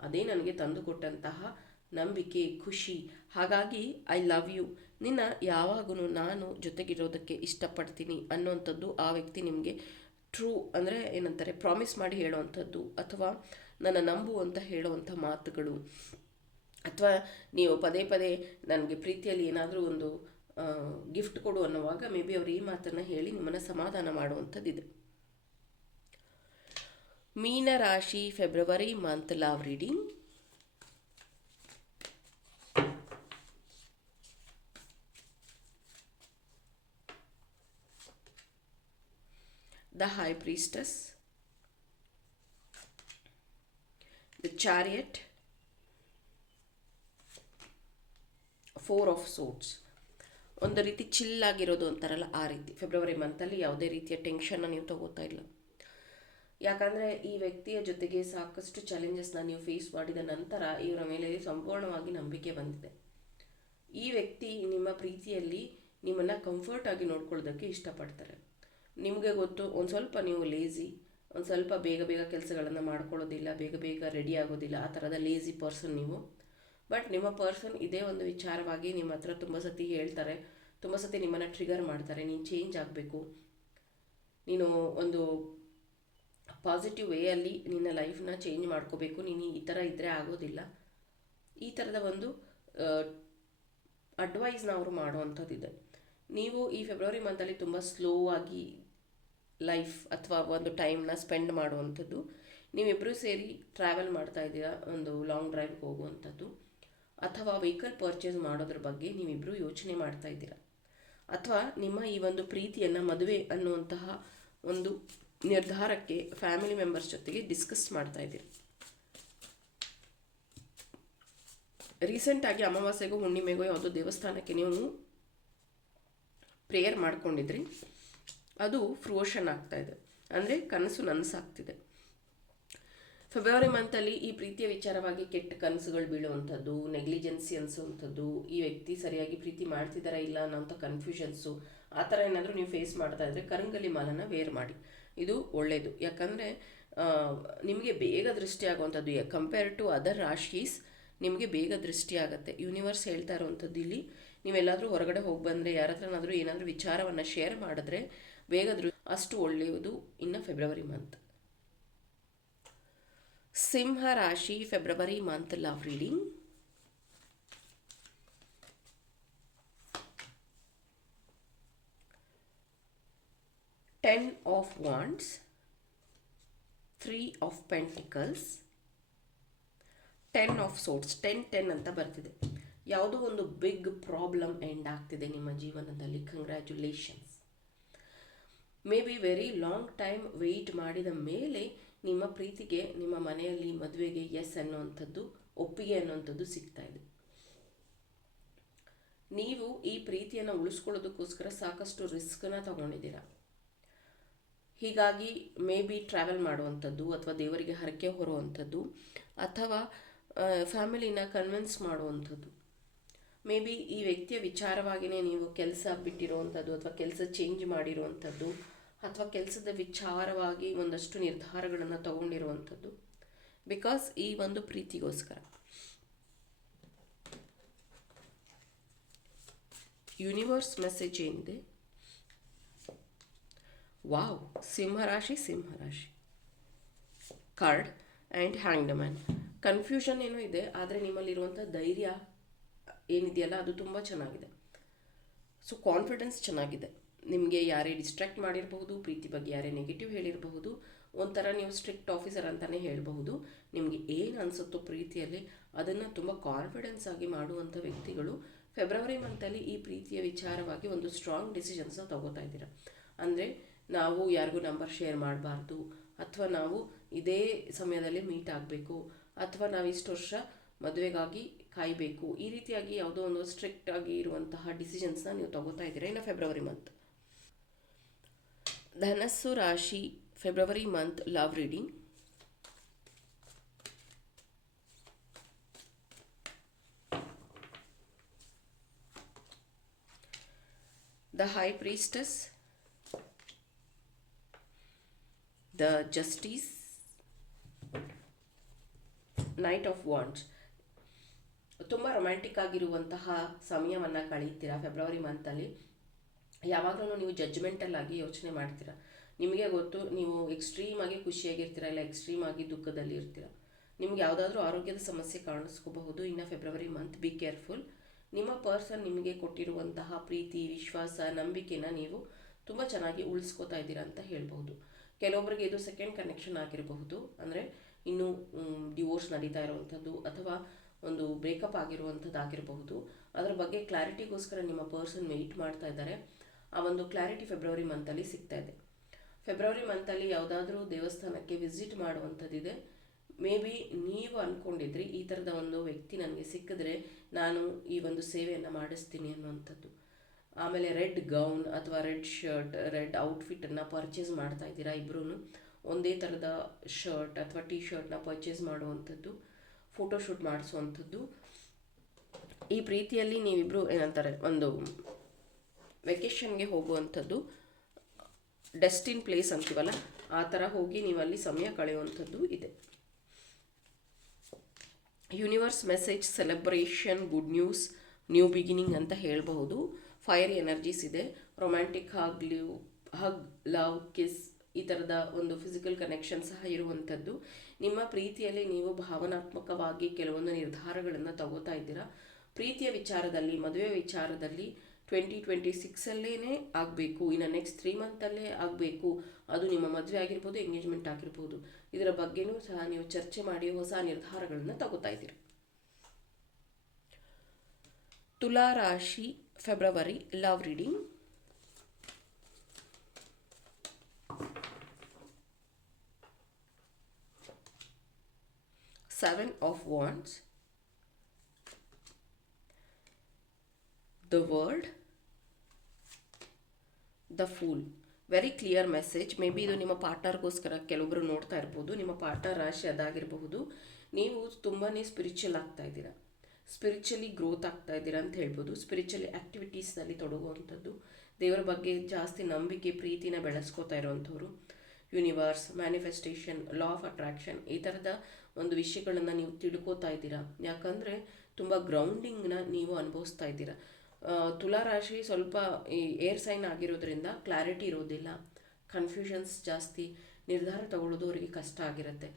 ಅದೇ ನನಗೆ ತಂದುಕೊಟ್ಟಂತಹ ನಂಬಿಕೆ, ಖುಷಿ. ಹಾಗಾಗಿ ಐ ಲವ್ ಯು, ನಿನ್ನ ಯಾವಾಗೂ ನಾನು ಜೊತೆಗಿರೋದಕ್ಕೆ ಇಷ್ಟಪಡ್ತೀನಿ ಅನ್ನೋವಂಥದ್ದು ಆ ವ್ಯಕ್ತಿ ನಿಮಗೆ ಟ್ರೂ ಅಂದರೆ ಏನಂತಾರೆ ಪ್ರಾಮಿಸ್ ಮಾಡಿ ಹೇಳೋವಂಥದ್ದು, ಅಥವಾ ನನ್ನ ನಂಬು ಅಂತ ಹೇಳುವಂಥ ಮಾತುಗಳು, ಅಥವಾ ನೀವು ಪದೇ ಪದೇ ನನಗೆ ಪ್ರೀತಿಯಲ್ಲಿ ಏನಾದರೂ ಒಂದು ಗಿಫ್ಟ್ ಕೊಡು ಅನ್ನುವಾಗ ಮೇ ಬಿ ಅವ್ರು ಈ ಮಾತನ್ನು ಹೇಳಿ ನಿಮ್ಮನ್ನು ಸಮಾಧಾನ ಮಾಡುವಂಥದ್ದಿದೆ. ಮೀನರಾಶಿ February month love reading. The high priestess, the chariot, four of swords. ಒಂದು ರೀತಿ ಚಿಲ್ಲಾಗಿರೋದು ಅಂತಾರಲ್ಲ ಆ ರೀತಿ. ಫೆಬ್ರವರಿ ಮಂತಲ್ಲಿ ಯಾವುದೇ ರೀತಿಯ ಟೆನ್ಷನ್ನ ನೀವು ತಗೋತಾ ಇಲ್ಲ. ಯಾಕಂದರೆ ಈ ವ್ಯಕ್ತಿಯ ಜೊತೆಗೆ ಸಾಕಷ್ಟು ಚಾಲೆಂಜಸ್ನ ನೀವು ಫೇಸ್ ಮಾಡಿದ ನಂತರ ಇವರ ಮೇಲೆ ಸಂಪೂರ್ಣವಾಗಿ ನಂಬಿಕೆ ಬಂದಿದೆ. ಈ ವ್ಯಕ್ತಿ ನಿಮ್ಮ ಪ್ರೀತಿಯಲ್ಲಿ ನಿಮ್ಮನ್ನು ಕಂಫರ್ಟಾಗಿ ನೋಡ್ಕೊಳ್ಳೋದಕ್ಕೆ ಇಷ್ಟಪಡ್ತಾರೆ. ನಿಮಗೆ ಗೊತ್ತು, ಒಂದು ಸ್ವಲ್ಪ ನೀವು ಲೇಝಿ, ಒಂದು ಸ್ವಲ್ಪ ಬೇಗ ಬೇಗ ಕೆಲಸಗಳನ್ನು ಮಾಡ್ಕೊಳ್ಳೋದಿಲ್ಲ, ಬೇಗ ಬೇಗ ರೆಡಿ ಆಗೋದಿಲ್ಲ, ಆ ಥರದ ಲೇಝಿ ಪರ್ಸನ್ ನೀವು. ಬಟ್ ನಿಮ್ಮ ಪರ್ಸನ್ ಇದೇ ಒಂದು ವಿಚಾರವಾಗಿ ನಿಮ್ಮ ಹತ್ರ ತುಂಬ ಸತಿ ಹೇಳ್ತಾರೆ, ತುಂಬ ಸತಿ ನಿಮ್ಮನ್ನು ಟ್ರಿಗರ್ ಮಾಡ್ತಾರೆ. ನೀನು ಚೇಂಜ್ ಆಗಬೇಕು, ನೀನು ಒಂದು ಪಾಸಿಟಿವ್ ವೇಯಲ್ಲಿ ನಿನ್ನ ಲೈಫ್ನ ಚೇಂಜ್ ಮಾಡ್ಕೋಬೇಕು, ನೀನು ಈ ಥರ ಇದ್ದರೆ ಆಗೋದಿಲ್ಲ, ಈ ಥರದ ಒಂದು ಅಡ್ವೈಸ್ನ ಅವರು ಮಾಡುವಂಥದ್ದಿದೆ. ನೀವು ಈ ಫೆಬ್ರವರಿ ಮಂತಲ್ಲಿ ತುಂಬ ಸ್ಲೋ ಆಗಿ ಲೈಫ್ ಅಥವಾ ಒಂದು ಟೈಮ್ನ ಸ್ಪೆಂಡ್ ಮಾಡುವಂಥದ್ದು, ನೀವಿಬ್ಬರೂ ಸೇರಿ ಟ್ರಾವೆಲ್ ಮಾಡ್ತಾ ಇದ್ದೀರಾ, ಒಂದು ಲಾಂಗ್ ಡ್ರೈವ್ಗೆ ಹೋಗುವಂಥದ್ದು, ಅಥವಾ ವೆಹಿಕಲ್ ಪರ್ಚೇಸ್ ಮಾಡೋದ್ರ ಬಗ್ಗೆ ನೀವಿಬ್ಬರೂ ಯೋಚನೆ ಮಾಡ್ತಾ ಇದ್ದೀರಾ, ಅಥವಾ ನಿಮ್ಮ ಈ ಒಂದು ಪ್ರೀತಿಯನ್ನು ಮದುವೆ ಅನ್ನುವಂತಹ ಒಂದು ನಿರ್ಧಾರಕ್ಕೆ ಫ್ಯಾಮಿಲಿ ಮೆಂಬರ್ಸ್ ಜೊತೆಗೆ ಡಿಸ್ಕಸ್ ಮಾಡ್ತಾ ಇದ್ದೀರಿ. ರೀಸೆಂಟಾಗಿ ಅಮಾವಾಸ್ಯೆಗೂ ಹುಣ್ಣಿಮೆಗೂ ಯಾವುದೋ ದೇವಸ್ಥಾನಕ್ಕೆ ನೀವು ಪ್ರೇಯರ್ ಮಾಡ್ಕೊಂಡಿದ್ರಿ, ಅದು ಫ್ರೂಷನ್ ಆಗ್ತಾ ಇದೆ. ಅಂದರೆ ಕನಸು ನನಸಾಗ್ತಿದೆ. ಫೆಬ್ರವರಿ ಮಂತಲ್ಲಿ ಈ ಪ್ರೀತಿಯ ವಿಚಾರವಾಗಿ ಕೆಟ್ಟ ಕನಸುಗಳು ಬೀಳುವಂಥದ್ದು, ನೆಗ್ಲಿಜೆನ್ಸಿ ಅನಿಸುವಂಥದ್ದು, ಈ ವ್ಯಕ್ತಿ ಸರಿಯಾಗಿ ಪ್ರೀತಿ ಮಾಡ್ತಿದ್ದಾರಾ ಇಲ್ಲ ಅನ್ನೋಂಥ ಕನ್ಫ್ಯೂಷನ್ಸು, ಆ ಥರ ಏನಾದರೂ ನೀವು ಫೇಸ್ ಮಾಡ್ತಾ ಇದ್ದರೆ ಕರಂಗಲಿ ಮಾಲನ್ನು ವೇರ್ ಮಾಡಿ. ಇದು ಒಳ್ಳೆಯದು. ಯಾಕಂದರೆ ನಿಮಗೆ ಬೇಗ ದೃಷ್ಟಿ ಆಗುವಂಥದ್ದು ಕಂಪೇರ್ ಟು ಅದರ್ ರಾಶೀಸ್ ನಿಮಗೆ ಬೇಗ ದೃಷ್ಟಿ ಆಗುತ್ತೆ. ಯೂನಿವರ್ಸ್ ಹೇಳ್ತಾ ಇರುವಂಥದ್ದು ಇಲ್ಲಿ, ನೀವೆಲ್ಲಾದರೂ ಹೊರಗಡೆ ಹೋಗಿ ಬಂದರೆ ಯಾರ ಹತ್ರನಾದರೂ ಏನಾದರೂ ವಿಚಾರವನ್ನು ಶೇರ್ ಮಾಡಿದ್ರೆ ಬೇಗ ಅಷ್ಟು ಒಳ್ಳೆಯದು ಇನ್ನು ಫೆಬ್ರವರಿ ಮಂತ್. ಸಿಂಹ ರಾಶಿ February month love reading. Ten of wands, 3 of pentacles, 10 of swords. 10 ಅಂತ ಬರ್ತಿದೆ. ಯಾವುದೋ ಒಂದು ಬಿಗ್ ಪ್ರಾಬ್ಲಮ್ ಎಂಡ್ ಆಗ್ತಿದೆ ನಿಮ್ಮ ಜೀವನದಲ್ಲಿ. Congratulations. May be very long time wait ಮಾಡಿದ ಮೇಲೆ ನಿಮ್ಮ ಪ್ರೀತಿಗೆ ನಿಮ್ಮ ಮನೆಯಲ್ಲಿ ಮದುವೆಗೆ ಎಸ್ ಅನ್ನುವಂಥದ್ದು, ಒಪ್ಪಿಗೆ ಅನ್ನುವಂಥದ್ದು ಸಿಗ್ತಾ ಇದೆ. ನೀವು ಈ ಪ್ರೀತಿಯನ್ನು ಉಳಿಸ್ಕೊಳ್ಳೋದಕ್ಕೋಸ್ಕರ ಸಾಕಷ್ಟು ರಿಸ್ಕನ್ನು ತಗೊಂಡಿದ್ದೀರಾ. ಹೀಗಾಗಿ ಮೇ ಬಿ ಟ್ರಾವೆಲ್ ಮಾಡುವಂಥದ್ದು, ಅಥವಾ ದೇವರಿಗೆ ಹರಕೆ ಹೊರುವಂಥದ್ದು, ಅಥವಾ ಫ್ಯಾಮಿಲಿನ ಕನ್ವಿನ್ಸ್ ಮಾಡುವಂಥದ್ದು. ಮೇ ಬಿ ಈ ವ್ಯಕ್ತಿಯ ವಿಚಾರವಾಗಿಯೇ ನೀವು ಕೆಲಸ ಬಿಟ್ಟಿರುವಂಥದ್ದು, ಅಥವಾ ಕೆಲಸ ಚೇಂಜ್ ಮಾಡಿರುವಂಥದ್ದು, ಅಥವಾ ಕೆಲಸದ ವಿಚಾರವಾಗಿ ಒಂದಷ್ಟು ನಿರ್ಧಾರಗಳನ್ನು ತಗೊಂಡಿರುವಂಥದ್ದು, ಬಿಕಾಸ್ ಈ ಒಂದು ಪ್ರೀತಿಗೋಸ್ಕರ. ಯೂನಿವರ್ಸ್ ಮೆಸೇಜ್ ಏನಿದೆ? ವಾವ್, ಸಿಂಹರಾಶಿ card and hanged man. Confusion ಏನೋ ಇದೆ, ಆದರೆ ನಿಮ್ಮಲ್ಲಿರುವಂಥ ಧೈರ್ಯ ಏನಿದೆಯಲ್ಲ ಅದು ತುಂಬ ಚೆನ್ನಾಗಿದೆ. ಸೊ ಕಾನ್ಫಿಡೆನ್ಸ್ ಚೆನ್ನಾಗಿದೆ. ನಿಮಗೆ ಯಾರೇ ಡಿಸ್ಟ್ರಾಕ್ಟ್ ಮಾಡಿರಬಹುದು, ಪ್ರೀತಿ ಬಗ್ಗೆ ಯಾರೇ ನೆಗೆಟಿವ್ ಹೇಳಿರಬಹುದು, ಒಂಥರ ನೀವು ಸ್ಟ್ರಿಕ್ಟ್ ಆಫೀಸರ್ ಅಂತಲೇ ಹೇಳಬಹುದು. ನಿಮಗೆ ಏನು ಅನಿಸುತ್ತೋ ಪ್ರೀತಿಯಲ್ಲಿ ಅದನ್ನು ತುಂಬ ಕಾನ್ಫಿಡೆನ್ಸ್ ಆಗಿ ಮಾಡುವಂಥ ವ್ಯಕ್ತಿಗಳು ಫೆಬ್ರವರಿ ಮಂತಲ್ಲಿ ಈ ಪ್ರೀತಿಯ ವಿಚಾರವಾಗಿ ಒಂದು ಸ್ಟ್ರಾಂಗ್ ಡಿಸಿಷನ್ಸ್ನ ತಗೋತಾ ಇದ್ದೀರಾ. ಅಂದರೆ ನಾವು ಯಾರಿಗೂ ನಂಬರ್ ಶೇರ್ ಮಾಡಬಾರ್ದು, ಅಥವಾ ನಾವು ಇದೇ ಸಮಯದಲ್ಲಿ ಮೀಟ್ ಆಗಬೇಕು, ಅಥವಾ ನಾವು ಇಷ್ಟು ವರ್ಷ ಮದುವೆಗಾಗಿ ಕಾಯಬೇಕು, ಈ ರೀತಿಯಾಗಿ ಯಾವುದೋ ಒಂದು ಸ್ಟ್ರಿಕ್ಟ್ ಆಗಿ ಇರುವಂತಹ ಡಿಸಿಷನ್ಸ್ನ ನೀವು ತಗೋತಾ ಇದ್ದೀರಾ ಇನ್ನು ಫೆಬ್ರವರಿ ಮಂತ್. ಧನಸ್ಸು ರಾಶಿ February month love reading. The high priestess, the justice, knight of wands. ತುಂಬ ರೊಮ್ಯಾಂಟಿಕ್ ಆಗಿರುವಂತಹ ಸಮಯವನ್ನು ಕಳೀತೀರಾ ಫೆಬ್ರವರಿ ಮಂತಲ್ಲಿ. ಯಾವಾಗಲೂ ನೀವು ಜಡ್ಜ್ಮೆಂಟಲ್ ಆಗಿ ಯೋಚನೆ ಮಾಡ್ತೀರಾ. ನಿಮಗೆ ಗೊತ್ತು, ನೀವು ಎಕ್ಸ್ಟ್ರೀಮ್ ಆಗಿ ಖುಷಿಯಾಗಿರ್ತೀರ, ಇಲ್ಲ ಎಕ್ಸ್ಟ್ರೀಮ್ ಆಗಿ ದುಃಖದಲ್ಲಿ ಇರ್ತೀರ. ನಿಮ್ಗೆ ಯಾವುದಾದ್ರೂ ಆರೋಗ್ಯದ ಸಮಸ್ಯೆ ಕಾಣಿಸ್ಕೋಬಹುದು ಇನ್ನು ಫೆಬ್ರವರಿ ಮಂತ್. Be careful. ನಿಮ್ಮ ಪರ್ಸನ್ ನಿಮಗೆ ಕೊಟ್ಟಿರುವಂತಹ ಪ್ರೀತಿ, ವಿಶ್ವಾಸ, ನಂಬಿಕೆನ ನೀವು ತುಂಬ ಚೆನ್ನಾಗಿ ಉಳಿಸ್ಕೋತಾ ಇದ್ದೀರಾ ಅಂತ ಹೇಳ್ಬೋದು. ಕೆಲವೊಬ್ಬರಿಗೆ ಇದು ಸೆಕೆಂಡ್ ಕನೆಕ್ಷನ್ ಆಗಿರಬಹುದು, ಅಂದರೆ ಇನ್ನೂ ಡಿವೋರ್ಸ್ ನಡೀತಾ ಇರುವಂಥದ್ದು, ಅಥವಾ ಒಂದು ಬ್ರೇಕಪ್ ಆಗಿರುವಂಥದ್ದು ಆಗಿರಬಹುದು. ಅದರ ಬಗ್ಗೆ ಕ್ಲಾರಿಟಿಗೋಸ್ಕರ ನಿಮ್ಮ ಪರ್ಸನ್ ವೆಯ್ಟ್ ಮಾಡ್ತಾ ಇದ್ದಾರೆ. ಆ ಒಂದು ಕ್ಲಾರಿಟಿ ಫೆಬ್ರವರಿ ಮಂತಲ್ಲಿ ಸಿಗ್ತಾ ಇದೆ. ಫೆಬ್ರವರಿ ಮಂತಲ್ಲಿ ಯಾವುದಾದ್ರೂ ದೇವಸ್ಥಾನಕ್ಕೆ ವಿಸಿಟ್ ಮಾಡುವಂಥದ್ದಿದೆ. ಮೇ ಬಿ ನೀವು ಅಂದ್ಕೊಂಡಿದ್ರಿ ಈ ಥರದ ಒಂದು ವ್ಯಕ್ತಿ ನನಗೆ ಸಿಕ್ಕಿದ್ರೆ ನಾನು ಈ ಒಂದು ಸೇವೆಯನ್ನು ಮಾಡಿಸ್ತೀನಿ ಅನ್ನುವಂಥದ್ದು. ಆಮೇಲೆ ರೆಡ್ ಗೌನ್ ಅಥವಾ ರೆಡ್ ಶರ್ಟ್, ರೆಡ್ ಔಟ್ಫಿಟ್ಟನ್ನು ಪರ್ಚೇಸ್ ಮಾಡ್ತಾ ಇದ್ದೀರಾ. ಇಬ್ಬರೂ ಒಂದೇ ಥರದ ಶರ್ಟ್ ಅಥವಾ ಟೀ ಶರ್ಟ್ನ ಪರ್ಚೇಸ್ ಮಾಡುವಂಥದ್ದು, ಫೋಟೋಶೂಟ್ ಮಾಡಿಸುವಂಥದ್ದು. ಈ ಪ್ರೀತಿಯಲ್ಲಿ ನೀವಿಬ್ಬರು ಏನಂತಾರೆ, ಒಂದು ವೆಕೇಷನ್ಗೆ ಹೋಗುವಂಥದ್ದು, ಡೆಸ್ಟಿನ್ ಪ್ಲೇಸ್ ಅಂತೀವಲ್ಲ ಆ ಥರ ಹೋಗಿ ನೀವಲ್ಲಿ ಸಮಯ ಕಳೆಯುವಂಥದ್ದು ಇದೆ. Universe message celebration, good news, new beginning ಅಂತ ಹೇಳಬಹುದು. ಫೈರ್ ಎನರ್ಜೀಸ್ ಇದೆ. ರೊಮ್ಯಾಂಟಿಕ್ ಹಗ್, ಲವ್, ಕಿಸ್, ಈ ಥರದ ಒಂದು ಫಿಸಿಕಲ್ ಕನೆಕ್ಷನ್ ಸಹ ಇರುವಂಥದ್ದು. ನಿಮ್ಮ ಪ್ರೀತಿಯಲ್ಲಿ ನೀವು ಭಾವನಾತ್ಮಕವಾಗಿ ಕೆಲವೊಂದು ನಿರ್ಧಾರಗಳನ್ನು ತಗೋತಾ ಇದ್ದೀರಾ. ಪ್ರೀತಿಯ ವಿಚಾರದಲ್ಲಿ, ಮದುವೆ ವಿಚಾರದಲ್ಲಿ 2026 ಆಗಬೇಕು, ಇನ್ನು ನೆಕ್ಸ್ಟ್ 3 ಮಂತಲ್ಲೇ ಆಗಬೇಕು. ಅದು ನಿಮ್ಮ ಮದುವೆ ಆಗಿರ್ಬೋದು, ಎಂಗೇಜ್ಮೆಂಟ್ ಆಗಿರ್ಬೋದು. ಇದರ ಬಗ್ಗೆನೂ ಸಹ ನೀವು ಚರ್ಚೆ ಮಾಡಿ ಹೊಸ ನಿರ್ಧಾರಗಳನ್ನು ತಗೋತಾ ಇದ್ದೀರಿ. ತುಲಾ ರಾಶಿ February love reading. Seven of Wands, the World, the Fool. Very clear message. May be ಇದು ನಿಮ್ಮ ಪಾರ್ಟ್ನರ್ಗೋಸ್ಕರ ಕೆಲವೊಬ್ಬರು ನೋಡ್ತಾ ಇರ್ಬೋದು. ನಿಮ್ಮ ಪಾರ್ಟ್ನರ್ ರಾಶಿ ಅದಾಗಿರಬಹುದು. ನೀವು ತುಂಬಾ ಸ್ಪಿರಿಚುವಲ್ ಆಗ್ತಾ ಇದ್ದೀರಾ, ಸ್ಪಿರಿಚುವಲಿ ಗ್ರೋತ್ ಆಗ್ತಾ ಇದ್ದೀರಾ ಅಂತ ಹೇಳ್ಬೋದು. ಸ್ಪಿರಿಚುವಲಿ ಆ್ಯಕ್ಟಿವಿಟೀಸ್ನಲ್ಲಿ ತೊಡಗುವಂಥದ್ದು, ದೇವರ ಬಗ್ಗೆ ಜಾಸ್ತಿ ನಂಬಿಕೆ ಪ್ರೀತಿನ ಬೆಳೆಸ್ಕೋತಾ ಇರುವಂಥವ್ರು. Universe, manifestation, law of attraction ಈ ಥರದ ಒಂದು ವಿಷಯಗಳನ್ನು ನೀವು ತಿಳ್ಕೋತಾ ಇದ್ದೀರಾ. ಯಾಕಂದರೆ ತುಂಬ ಗ್ರೌಂಡಿಂಗ್ನ ನೀವು ಅನುಭವಿಸ್ತಾ ಇದ್ದೀರಾ. ತುಲಾ ರಾಶಿ ಸ್ವಲ್ಪ ಈ ಏರ್ ಸೈನ್ ಆಗಿರೋದ್ರಿಂದ ಕ್ಲಾರಿಟಿ ಇರೋದಿಲ್ಲ, ಕನ್ಫ್ಯೂಷನ್ಸ್ ಜಾಸ್ತಿ, ನಿರ್ಧಾರ ತಗೊಳ್ಳೋದು ಅವರಿಗೆ ಕಷ್ಟ ಆಗಿರುತ್ತೆ.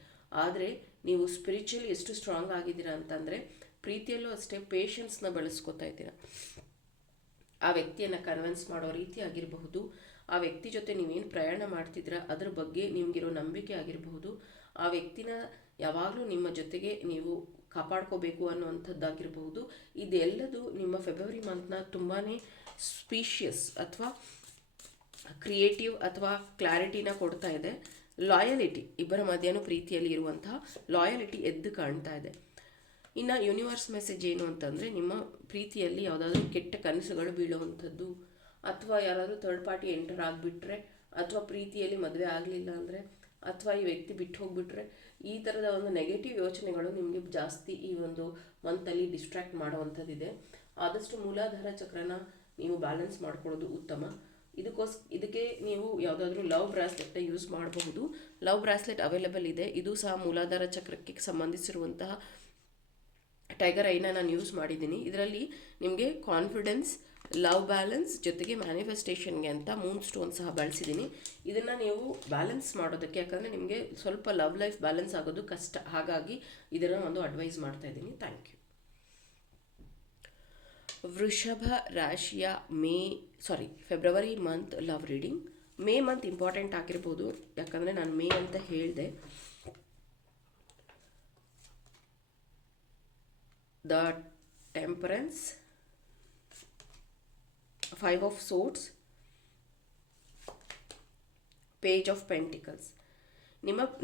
ಆದರೆ ನೀವು ಸ್ಪಿರಿಚುವಲಿ ಎಷ್ಟು ಸ್ಟ್ರಾಂಗ್ ಆಗಿದ್ದೀರಾ ಅಂತಂದರೆ ಪ್ರೀತಿಯಲ್ಲೂ ಅಷ್ಟೇ ಪೇಷನ್ಸ್ನ ಬೆಳೆಸ್ಕೋತಾ ಇದ್ದೀರಾ. ಆ ವ್ಯಕ್ತಿಯನ್ನು ಕನ್ವಿನ್ಸ್ ಮಾಡೋ ರೀತಿ ಆಗಿರಬಹುದು, ಆ ವ್ಯಕ್ತಿ ಜೊತೆ ನೀವೇನು ಪ್ರಯಾಣ ಮಾಡ್ತಿದ್ದೀರಾ ಅದ್ರ ಬಗ್ಗೆ ನಿಮಗಿರೋ ನಂಬಿಕೆ ಆಗಿರಬಹುದು, ಆ ವ್ಯಕ್ತಿನ ಯಾವಾಗಲೂ ನಿಮ್ಮ ಜೊತೆಗೆ ನೀವು ಕಾಪಾಡ್ಕೋಬೇಕು ಅನ್ನುವಂಥದ್ದಾಗಿರಬಹುದು. ಇದೆಲ್ಲದು ನಿಮ್ಮ ಫೆಬ್ರವರಿ ಮಂತ್ನ ತುಂಬಾ ಸ್ಪೀಷಿಯಸ್ ಅಥವಾ ಕ್ರಿಯೇಟಿವ್ ಅಥವಾ ಕ್ಲಾರಿಟಿನ ಕೊಡ್ತಾ ಇದೆ. ಲಾಯಲಿಟಿ, ಇಬ್ಬರ ಮಧ್ಯನೂ ಪ್ರೀತಿಯಲ್ಲಿ ಇರುವಂತಹ ಲಾಯಲಿಟಿ ಎದ್ದು ಕಾಣ್ತಾ ಇದೆ. ಇನ್ನು ಯೂನಿವರ್ಸ್ ಮೆಸೇಜ್ ಏನು ಅಂತಂದರೆ, ನಿಮ್ಮ ಪ್ರೀತಿಯಲ್ಲಿ ಯಾವುದಾದ್ರೂ ಕೆಟ್ಟ ಕನಸುಗಳು ಬೀಳುವಂಥದ್ದು, ಅಥವಾ ಯಾರಾದರೂ ಥರ್ಡ್ ಪಾರ್ಟಿ ಎಂಟರ್ ಆಗಿಬಿಟ್ರೆ, ಅಥವಾ ಪ್ರೀತಿಯಲ್ಲಿ ಮದುವೆ ಆಗಲಿಲ್ಲ ಅಂದರೆ, ಅಥವಾ ಈ ವ್ಯಕ್ತಿ ಬಿಟ್ಟು ಹೋಗಿಬಿಟ್ರೆ, ಈ ಥರದ ಒಂದು ನೆಗೆಟಿವ್ ಯೋಚನೆಗಳು ನಿಮಗೆ ಜಾಸ್ತಿ ಈ ಒಂದು ಮಂತಲ್ಲಿ ಡಿಸ್ಟ್ರ್ಯಾಕ್ಟ್ ಮಾಡುವಂಥದ್ದಿದೆ. ಆದಷ್ಟು ಮೂಲಾಧಾರ ಚಕ್ರನ ನೀವು ಬ್ಯಾಲೆನ್ಸ್ ಮಾಡ್ಕೊಳ್ಳೋದು ಉತ್ತಮ. ಇದಕ್ಕೆ ನೀವು ಯಾವುದಾದ್ರೂ ಲವ್ ಬ್ರಾಸ್ಲೆಟ್ನ ಯೂಸ್ ಮಾಡಬಹುದು. ಲವ್ ಬ್ರಾಸ್ಲೆಟ್ ಅವೈಲೇಬಲ್ ಇದೆ. ಇದು ಸಹ ಮೂಲಾಧಾರ ಚಕ್ರಕ್ಕೆ ಸಂಬಂಧಿಸಿರುವಂತಹ ಟೈಗರ್ ಐನ ನಾನು ಯೂಸ್ ಮಾಡಿದ್ದೀನಿ. ಇದರಲ್ಲಿ ನಿಮಗೆ ಕಾನ್ಫಿಡೆನ್ಸ್, ಲವ್ ಬ್ಯಾಲೆನ್ಸ್ ಜೊತೆಗೆ ಮ್ಯಾನಿಫೆಸ್ಟೇಷನ್ಗೆ ಅಂತ ಮೂನ್ ಸ್ಟೋನ್ ಸಹ ಬಳಸಿದ್ದೀನಿ. ಇದನ್ನು ನೀವು ಬ್ಯಾಲೆನ್ಸ್ ಮಾಡೋದಕ್ಕೆ, ಯಾಕಂದರೆ ನಿಮಗೆ ಸ್ವಲ್ಪ ಲವ್ ಲೈಫ್ ಬ್ಯಾಲೆನ್ಸ್ ಆಗೋದು ಕಷ್ಟ, ಹಾಗಾಗಿ ಇದನ್ನು ಒಂದು ಅಡ್ವೈಸ್ ಮಾಡ್ತಾ ಇದ್ದೀನಿ. Thank you. ವೃಷಭ ರಾಶಿಯ February month love reading. May month important ಆಗಿರ್ಬೋದು, ಯಾಕಂದರೆ ನಾನು ಮೇ ಅಂತ ಹೇಳಿದೆ. The temperance, 5 of Swords, page of pentacles.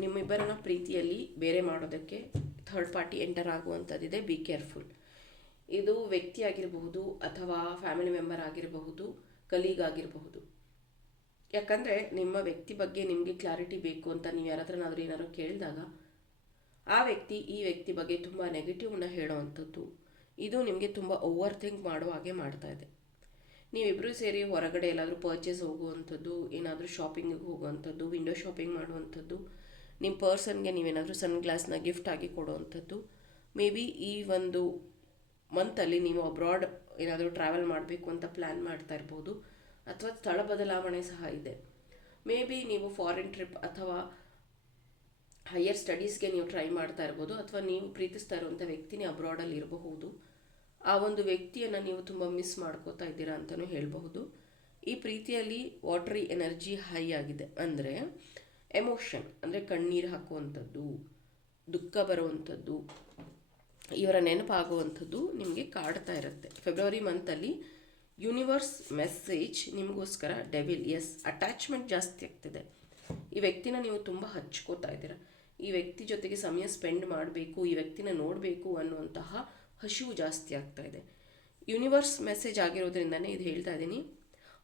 ನಿಮ್ಮಿಬ್ಬರನ್ನ ಪ್ರೀತಿಯಲ್ಲಿ ಬೇರೆ ಮಾಡೋದಕ್ಕೆ ಥರ್ಡ್ ಪಾರ್ಟಿ ಎಂಟರ್ ಆಗುವಂಥದ್ದಿದೆ. Be careful. ಇದು ವ್ಯಕ್ತಿ ಆಗಿರಬಹುದು ಅಥವಾ ಫ್ಯಾಮಿಲಿ ಮೆಂಬರ್ ಆಗಿರಬಹುದು, ಕಲೀಗ್ ಆಗಿರಬಹುದು. ಯಾಕಂದರೆ ನಿಮ್ಮ ವ್ಯಕ್ತಿ ಬಗ್ಗೆ ನಿಮಗೆ ಕ್ಲಾರಿಟಿ ಬೇಕು ಅಂತ ನೀವು ಯಾರ ಹತ್ರನಾದರೂ ಏನಾದ್ರು ಕೇಳಿದಾಗ ಆ ವ್ಯಕ್ತಿ ಈ ವ್ಯಕ್ತಿ ಬಗ್ಗೆ ತುಂಬ ನೆಗೆಟಿವ್ನ ಹೇಳೋವಂಥದ್ದು, ಇದು ನಿಮಗೆ ತುಂಬ ಓವರ್ ಥಿಂಕ್ ಮಾಡೋ ಹಾಗೆ ಮಾಡ್ತಾ ಇದೆ. ನೀವಿಬ್ಬರೂ ಸೇರಿ ಹೊರಗಡೆ ಎಲ್ಲಾದರೂ ಪರ್ಚೇಸ್ ಹೋಗುವಂಥದ್ದು, ಏನಾದರೂ ಶಾಪಿಂಗಿಗೆ ಹೋಗುವಂಥದ್ದು, ವಿಂಡೋ ಶಾಪಿಂಗ್ ಮಾಡುವಂಥದ್ದು, ನಿಮ್ಮ ಪರ್ಸನ್ಗೆ ನೀವೇನಾದರೂ ಸನ್ ಗ್ಲಾಸ್ನ ಗಿಫ್ಟ್ ಆಗಿ ಕೊಡುವಂಥದ್ದು. ಮೇ ಬಿ ಈ ಒಂದು ಮಂತಲ್ಲಿ ನೀವು ಅಬ್ರಾಡ್ ಏನಾದರೂ ಟ್ರಾವೆಲ್ ಮಾಡಬೇಕು ಅಂತ ಪ್ಲ್ಯಾನ್ ಮಾಡ್ತಾ ಇರ್ಬೋದು, ಅಥವಾ ಸ್ಥಳ ಬದಲಾವಣೆ ಸಹ ಇದೆ. ಮೇ ಬಿ ನೀವು ಫಾರಿನ್ ಟ್ರಿಪ್ ಅಥವಾ ಹೈಯರ್ ಸ್ಟಡೀಸ್ಗೆ ನೀವು ಟ್ರೈ ಮಾಡ್ತಾ ಇರ್ಬೋದು, ಅಥವಾ ನೀವು ಪ್ರೀತಿಸ್ತಾ ಇರುವಂಥ ವ್ಯಕ್ತಿನೇ ಅಬ್ರಾಡಲ್ಲಿ ಇರಬಹುದು. ಆ ಒಂದು ವ್ಯಕ್ತಿಯನ್ನು ನೀವು ತುಂಬ ಮಿಸ್ ಮಾಡ್ಕೋತಾ ಇದ್ದೀರಾ ಅಂತಲೂ ಹೇಳಬಹುದು. ಈ ಪ್ರೀತಿಯಲ್ಲಿ ವಾಟರಿ ಎನರ್ಜಿ ಹೈ ಆಗಿದೆ, ಅಂದರೆ ಎಮೋಷನ್, ಅಂದರೆ ಕಣ್ಣೀರು ಹಾಕುವಂಥದ್ದು, ದುಃಖ ಬರುವಂಥದ್ದು, ಇವರ ನೆನಪಾಗುವಂಥದ್ದು ನಿಮಗೆ ಕಾಡ್ತಾ ಇರುತ್ತೆ. ಫೆಬ್ರವರಿ ಮಂತಲ್ಲಿ ಯೂನಿವರ್ಸ್ ಮೆಸೇಜ್ ನಿಮಗೋಸ್ಕರ ಡೆವಿಲ್, ಅಟ್ಯಾಚ್ಮೆಂಟ್ ಜಾಸ್ತಿ ಆಗ್ತಿದೆ. ಈ ವ್ಯಕ್ತಿನ ನೀವು ತುಂಬ ಹಚ್ಕೋತಾ ಇದ್ದೀರಾ, ಈ ವ್ಯಕ್ತಿ ಜೊತೆಗೆ ಸಮಯ ಸ್ಪೆಂಡ್ ಮಾಡಬೇಕು, ಈ ವ್ಯಕ್ತಿನ ನೋಡಬೇಕು ಅನ್ನುವಂತಹ ಹಸಿವು ಜಾಸ್ತಿ ಆಗ್ತಾ ಇದೆ. ಯೂನಿವರ್ಸ್ ಮೆಸೇಜ್ ಆಗಿರೋದ್ರಿಂದನೇ ಇದು ಹೇಳ್ತಾ ಇದ್ದೀನಿ.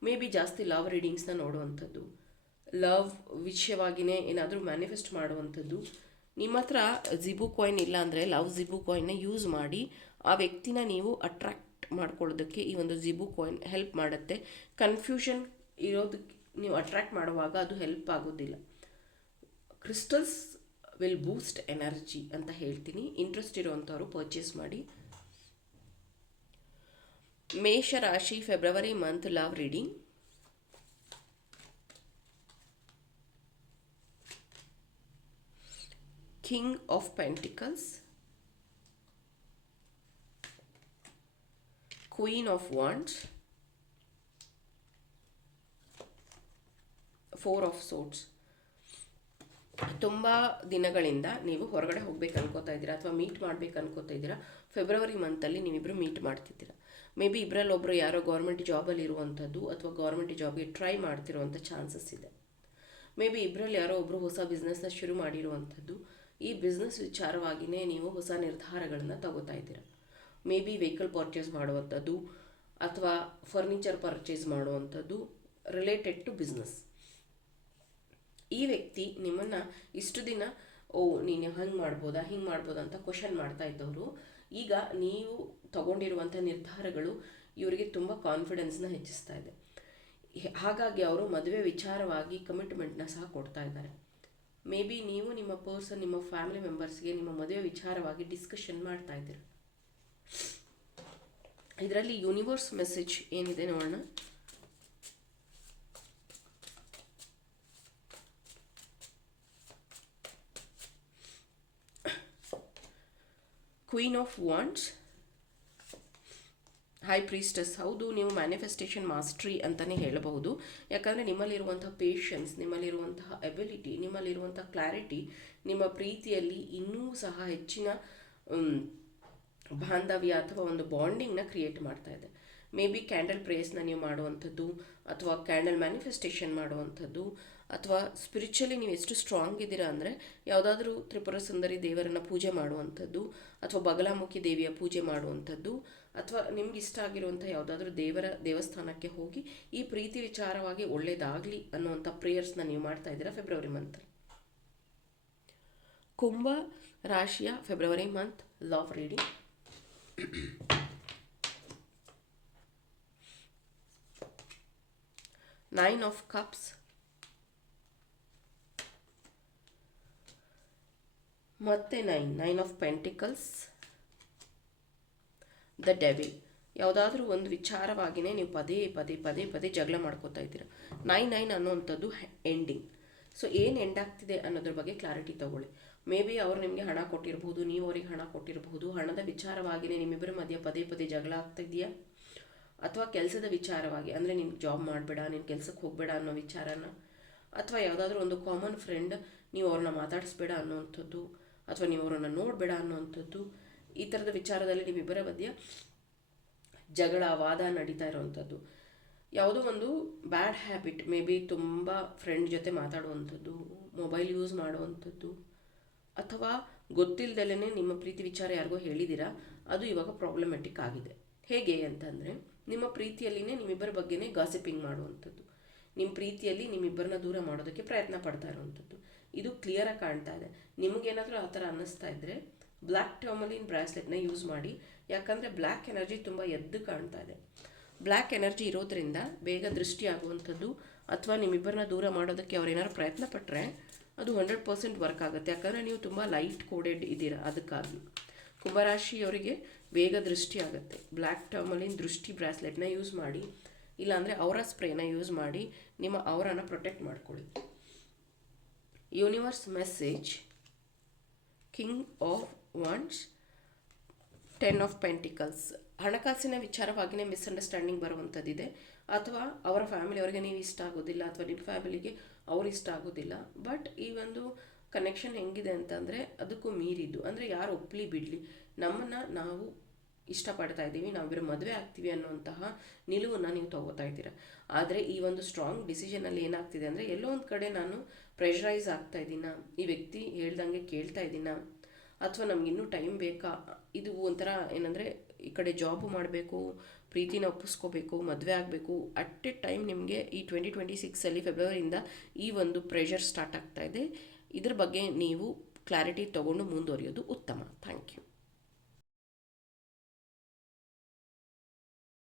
ಮೇ ಬಿ ಜಾಸ್ತಿ ಲವ್ ರೀಡಿಂಗ್ಸ್ನ ನೋಡುವಂಥದ್ದು, ಲವ್ ವಿಷಯವಾಗಿಯೇ ಏನಾದರೂ ಮ್ಯಾನಿಫೆಸ್ಟ್ ಮಾಡುವಂಥದ್ದು. ನಿಮ್ಮ ಹತ್ರ ಜಿಬು ಕಾಯಿನ್ ಇಲ್ಲ ಅಂದರೆ ಲವ್ ಜಿಬು ಕಾಯಿನ್ನ ಯೂಸ್ ಮಾಡಿ ಆ ವ್ಯಕ್ತಿನ ನೀವು ಅಟ್ರಾಕ್ಟ್ ಮಾಡ್ಕೊಳ್ಳೋದಕ್ಕೆ ಈ ಒಂದು ಜಿಬು ಕಾಯಿನ್ ಹೆಲ್ಪ್ ಮಾಡುತ್ತೆ. ಕನ್ಫ್ಯೂಷನ್ ಇರೋದಕ್ಕೆ ನೀವು ಅಟ್ರಾಕ್ಟ್ ಮಾಡುವಾಗ ಅದು ಹೆಲ್ಪ್ ಆಗೋದಿಲ್ಲ. ಕ್ರಿಸ್ಟಲ್ಸ್ ವಿಲ್ ಬೂಸ್ಟ್ ಎನರ್ಜಿ ಅಂತ ಹೇಳ್ತೀನಿ. ಇಂಟ್ರೆಸ್ಟ್ ಇರೋವಂಥವ್ರು ಪರ್ಚೇಸ್ ಮಾಡಿ. ಮೇಷ ರಾಶಿ February month love reading. King of pentacles, queen of wands, 4 of swords. ತುಂಬ ದಿನಗಳಿಂದ ನೀವು ಹೊರಗಡೆ ಹೋಗ್ಬೇಕು ಅನ್ಕೋತಾ ಇದ್ದೀರಾ ಅಥವಾ ಮೀಟ್ ಮಾಡ್ಬೇಕು ಅನ್ಕೋತಾ ಇದ್ದೀರಾ. ಫೆಬ್ರವರಿ ಮಂತಲ್ಲಿ ನೀವಿಬ್ಬರು ಮೀಟ್ ಮಾಡ್ತಿದ್ದೀರಾ. ಮೇ ಬಿ ಇಬ್ಬರಲ್ಲಿ ಒಬ್ಬರು ಯಾರೋ ಗೌರ್ಮೆಂಟ್ ಜಾಬಲ್ಲಿ ಇರುವಂಥದ್ದು ಅಥವಾ ಗೌರ್ಮೆಂಟ್ ಜಾಬ್ಗೆ ಟ್ರೈ ಮಾಡ್ತಿರುವಂಥ ಚಾನ್ಸಸ್ ಇದೆ. ಮೇ ಬಿ ಇಬ್ಬರಲ್ಲಿ ಯಾರೋ ಒಬ್ಬರು ಹೊಸ ಬಿಸ್ನೆಸ್ನ ಶುರು ಮಾಡಿರುವಂಥದ್ದು. ಈ ಬಿಸ್ನೆಸ್ ವಿಚಾರವಾಗಿಯೇ ನೀವು ಹೊಸ ನಿರ್ಧಾರಗಳನ್ನು ತಗೋತಾ ಇದ್ದೀರಾ. ಮೇ ಬಿ ವೆಹಿಕಲ್ ಪರ್ಚೇಸ್ ಮಾಡುವಂಥದ್ದು ಅಥವಾ ಫರ್ನಿಚರ್ ಪರ್ಚೇಸ್ ಮಾಡುವಂಥದ್ದು ರಿಲೇಟೆಡ್ ಟು ಬಿಸ್ನೆಸ್. ಈ ವ್ಯಕ್ತಿ ನಿಮ್ಮನ್ನು ಇಷ್ಟು ದಿನ ನೀನು ಹಂಗೆ ಮಾಡ್ಬೋದಾ ಹಿಂಗೆ ಮಾಡ್ಬೋದಾ ಅಂತ ಕ್ವಶನ್ ಮಾಡ್ತಾ ಇದ್ದವರು ಈಗ ನೀವು ತಗೊಂಡಿರುವಂಥ ನಿರ್ಧಾರಗಳು ಇವರಿಗೆ ತುಂಬ ಕಾನ್ಫಿಡೆನ್ಸ್ನ ಹೆಚ್ಚಿಸ್ತಾ ಇದೆ. ಹಾಗಾಗಿ ಅವರು ಮದುವೆ ವಿಚಾರವಾಗಿ ಕಮಿಟ್ಮೆಂಟ್ನ ಸಹ ಕೊಡ್ತಾ ಇದ್ದಾರೆ. ಮೇ ಬಿ ನೀವು ನಿಮ್ಮ ಪರ್ಸನ್ ನಿಮ್ಮ ಫ್ಯಾಮಿಲಿ ಮೆಂಬರ್ಸ್ಗೆ ನಿಮ್ಮ ಮದುವೆ ವಿಚಾರವಾಗಿ ಡಿಸ್ಕಷನ್ ಮಾಡ್ತಾ ಇದ್ದೀರ. ಇದರಲ್ಲಿ ಯೂನಿವರ್ಸ್ ಮೆಸೇಜ್ ಏನಿದೆ ನೋಡೋಣ. Queen of wands, high priestess. ಹೌದು, ನೀವು ಮ್ಯಾನಿಫೆಸ್ಟೇಷನ್ ಮಾಸ್ಟ್ರಿ ಅಂತಲೇ ಹೇಳಬಹುದು. ಯಾಕಂದರೆ ನಿಮ್ಮಲ್ಲಿರುವಂತಹ ಪೇಷನ್ಸ್, ನಿಮ್ಮಲ್ಲಿರುವಂತಹ ಎಬಿಲಿಟಿ, ನಿಮ್ಮಲ್ಲಿರುವಂತಹ ಕ್ಲಾರಿಟಿ ನಿಮ್ಮ ಪ್ರೀತಿಯಲ್ಲಿ ಇನ್ನೂ ಸಹ ಹೆಚ್ಚಿನ ಬಾಂಧವ್ಯ ಅಥವಾ ಒಂದು ಬಾಂಡಿಂಗ್ನ ಕ್ರಿಯೇಟ್ ಮಾಡ್ತಾ ಇದೆ. ಮೇ ಬಿ ಕ್ಯಾಂಡಲ್ ಪ್ರೇಯರ್ಸ್ನ ನೀವು ಮಾಡುವಂಥದ್ದು, ಅಥವಾ ಕ್ಯಾಂಡಲ್ ಮ್ಯಾನಿಫೆಸ್ಟೇಷನ್ ಮಾಡುವಂಥದ್ದು, ಅಥವಾ ಸ್ಪಿರಿಚುವಲಿ ನೀವು ಎಷ್ಟು ಸ್ಟ್ರಾಂಗ್ ಇದ್ದೀರಾ ಅಂದರೆ ಯಾವುದಾದ್ರೂ ತ್ರಿಪುರ ಸುಂದರಿ ದೇವರನ್ನು ಪೂಜೆ ಮಾಡುವಂಥದ್ದು, ಅಥವಾ ಬಗಲಾಮುಖಿ ದೇವಿಯ ಪೂಜೆ ಮಾಡುವಂಥದ್ದು, ಅಥವಾ ನಿಮ್ಗೆ ಇಷ್ಟ ಆಗಿರುವಂಥ ಯಾವುದಾದ್ರೂ ದೇವಸ್ಥಾನಕ್ಕೆ ಹೋಗಿ ಈ ಪ್ರೀತಿ ವಿಚಾರವಾಗಿ ಒಳ್ಳೆಯದಾಗಲಿ ಅನ್ನುವಂಥ ಪ್ರೇಯರ್ಸ್ನ ನೀವು ಮಾಡ್ತಾ ಇದ್ದೀರಾ ಫೆಬ್ರವರಿ ಮಂತ್. ಕುಂಭ ರಾಶಿಯ February month love reading. Nine of cups, ಮತ್ತೆ nine of pentacles, the devil. ಯಾವುದಾದ್ರೂ ಒಂದು ವಿಚಾರವಾಗಿಯೇ ನೀವು ಪದೇ ಪದೇ ಜಗಳ ಮಾಡ್ಕೋತಾ ಇದ್ದೀರ. ನೈನ್ ಅನ್ನುವಂಥದ್ದು ಎಂಡಿಂಗ್. ಸೊ ಏನು ಎಂಡ್ ಆಗ್ತಿದೆ ಅನ್ನೋದ್ರ ಬಗ್ಗೆ ಕ್ಲಾರಿಟಿ ತಗೊಳ್ಳಿ. ಮೇ ಬಿ ಅವ್ರು ನಿಮಗೆ ಹಣ ಕೊಟ್ಟಿರ್ಬೋದು, ನೀವು ಅವ್ರಿಗೆ ಹಣ ಕೊಟ್ಟಿರ್ಬೋದು. ಹಣದ ವಿಚಾರವಾಗಿಯೇ ನಿಮ್ಮಿಬ್ಬರ ಮಧ್ಯೆ ಪದೇ ಜಗಳ ಆಗ್ತಿದೆಯಾ, ಅಥವಾ ಕೆಲಸದ ವಿಚಾರವಾಗಿ ಅಂದರೆ ನೀನು ಜಾಬ್ ಮಾಡಬೇಡ, ನೀನು ಕೆಲಸಕ್ಕೆ ಹೋಗಬೇಡ ಅನ್ನೋ ವಿಚಾರನ, ಅಥವಾ ಯಾವುದಾದ್ರೂ ಒಂದು ಕಾಮನ್ ಫ್ರೆಂಡ್ ನೀವು ಅವ್ರನ್ನ ಮಾತಾಡಿಸ್ಬೇಡ ಅನ್ನೋವಂಥದ್ದು, ಅಥವಾ ನೀವು ಅವ್ರನ್ನ ನೋಡಬೇಡ ಅನ್ನೋವಂಥದ್ದು. ಈ ಥರದ ವಿಚಾರದಲ್ಲಿ ನಿಮ್ಮಿಬ್ಬರ ಮಧ್ಯೆ ಜಗಳ ವಾದ ನಡೀತಾ ಇರೋವಂಥದ್ದು. ಯಾವುದೋ ಒಂದು ಬ್ಯಾಡ್ ಹ್ಯಾಬಿಟ್, ಮೇ ಬಿ ತುಂಬ ಫ್ರೆಂಡ್ ಜೊತೆ ಮಾತಾಡುವಂಥದ್ದು, ಮೊಬೈಲ್ ಯೂಸ್ ಮಾಡುವಂಥದ್ದು, ಅಥವಾ ಗೊತ್ತಿಲ್ಲದಲೇ ನಿಮ್ಮ ಪ್ರೀತಿ ವಿಚಾರ ಯಾರಿಗೋ ಹೇಳಿದ್ದೀರಾ, ಅದು ಇವಾಗ ಪ್ರಾಬ್ಲಮೆಟಿಕ್ ಆಗಿದೆ. ಹೇಗೆ ಅಂತಂದರೆ ನಿಮ್ಮ ಪ್ರೀತಿಯಲ್ಲಿನೇ ನಿಮ್ಮಿಬ್ಬರ ಬಗ್ಗೆನೇ ಗಾಸಿಪಿಂಗ್ ಮಾಡುವಂಥದ್ದು, ನಿಮ್ಮ ಪ್ರೀತಿಯಲ್ಲಿ ನಿಮ್ಮಿಬ್ಬರನ್ನ ದೂರ ಮಾಡೋದಕ್ಕೆ ಪ್ರಯತ್ನ ಪಡ್ತಾ ಇರುವಂಥದ್ದು. ಇದು ಕ್ಲಿಯರಾಗಿ ಕಾಣ್ತಾ ಇದೆ. ನಿಮಗೇನಾದರೂ ಆ ಥರ ಅನ್ನಿಸ್ತಾ ಇದ್ದರೆ ಬ್ಲ್ಯಾಕ್ ಟರ್ಮಲಿನ್ ಬ್ರಾಸ್ಲೆಟ್ನ ಯೂಸ್ ಮಾಡಿ. ಯಾಕಂದರೆ ಬ್ಲ್ಯಾಕ್ ಎನರ್ಜಿ ತುಂಬ ಎದ್ದು ಕಾಣ್ತಾ ಇದೆ. ಬ್ಲ್ಯಾಕ್ ಎನರ್ಜಿ ಇರೋದ್ರಿಂದ ಬೇಗ ದೃಷ್ಟಿ ಆಗುವಂಥದ್ದು, ಅಥವಾ ನಿಮ್ಮಿಬ್ಬರನ್ನ ದೂರ ಮಾಡೋದಕ್ಕೆ ಅವ್ರು ಏನಾದ್ರು ಪ್ರಯತ್ನ ಪಟ್ಟರೆ ಅದು 100% ವರ್ಕ್ ಆಗುತ್ತೆ. ಯಾಕಂದರೆ ನೀವು ತುಂಬ ಲೈಟ್ ಕೋಡೆಡ್ ಇದ್ದೀರಾ. ಅದಕ್ಕಾಗಿ ಕುಂಭರಾಶಿಯವರಿಗೆ ಬೇಗ ದೃಷ್ಟಿ ಆಗುತ್ತೆ. ಬ್ಲ್ಯಾಕ್ ಟರ್ಮಲಿನ್ ದೃಷ್ಟಿ ಬ್ರಾಸ್ಲೆಟ್ನ ಯೂಸ್ ಮಾಡಿ, ಇಲ್ಲಾಂದರೆ ಅವರ ಸ್ಪ್ರೇನ ಯೂಸ್ ಮಾಡಿ ನಿಮ್ಮ ಅವರನ್ನು ಪ್ರೊಟೆಕ್ಟ್ ಮಾಡ್ಕೊಳ್ಳಿ. Universe message, king of wands, 10 of pentacles. ಹಣಕಾಸಿನ ವಿಚಾರವಾಗಿಯೇ ಮಿಸ್ಅಂಡರ್ಸ್ಟ್ಯಾಂಡಿಂಗ್ ಬರುವಂಥದ್ದಿದೆ, ಅಥವಾ ಅವರ ಫ್ಯಾಮಿಲಿಯವರಿಗೆ ನೀವು ಇಷ್ಟ ಆಗೋದಿಲ್ಲ, ಅಥವಾ ನಿಮ್ಮ ಫ್ಯಾಮಿಲಿಗೆ ಅವ್ರು ಇಷ್ಟ ಆಗೋದಿಲ್ಲ. ಬಟ್ ಈ ಒಂದು ಕನೆಕ್ಷನ್ ಹೆಂಗಿದೆ ಅಂತಂದರೆ ಅದಕ್ಕೂ ಮೀರಿದ್ದು, ಅಂದರೆ ಯಾರು ಒಪ್ಪಲಿ ಬಿಡಲಿ, ನಮ್ಮನ್ನು ನಾವು ಇಷ್ಟಪಡ್ತಾ ಇದ್ದೀವಿ, ನಾವಿಬ್ಬರು ಮದುವೆ ಆಗ್ತೀವಿ ಅನ್ನುವಂತಹ ನಿಲುವನ್ನು ನೀವು ತಗೋತಾ ಇದ್ದೀರಾ. ಆದರೆ ಈ ಒಂದು ಸ್ಟ್ರಾಂಗ್ ಡಿಸಿಷನಲ್ಲಿ ಏನಾಗ್ತಿದೆ ಅಂದರೆ ಎಲ್ಲೋ ಒಂದು ಕಡೆ ನಾನು ಪ್ರೆಷರೈಸ್ ಆಗ್ತಾ ಇದ್ದೀನ, ಈ ವ್ಯಕ್ತಿ ಹೇಳ್ದಂಗೆ ಕೇಳ್ತಾ ಇದ್ದೀನ, ಅಥವಾ ನಮಗಿನ್ನೂ ಟೈಮ್ ಬೇಕಾ. ಇದು ಒಂಥರ ಏನಂದರೆ ಈ ಕಡೆ ಜಾಬು ಮಾಡಬೇಕು, ಪ್ರೀತಿನ ಒಪ್ಪಿಸ್ಕೋಬೇಕು, ಮದುವೆ ಆಗಬೇಕು. ಅಟ್ ಎ ಟೈಮ್ ನಿಮಗೆ ಈ 2026 ಫೆಬ್ರವರಿಯಿಂದ ಈ ಒಂದು ಪ್ರೆಷರ್ ಸ್ಟಾರ್ಟ್ ಆಗ್ತಾ ಇದೆ. ಇದ್ರ ಬಗ್ಗೆ ನೀವು ಕ್ಲಾರಿಟಿ ತೊಗೊಂಡು ಮುಂದುವರಿಯೋದು ಉತ್ತಮ. Thank you.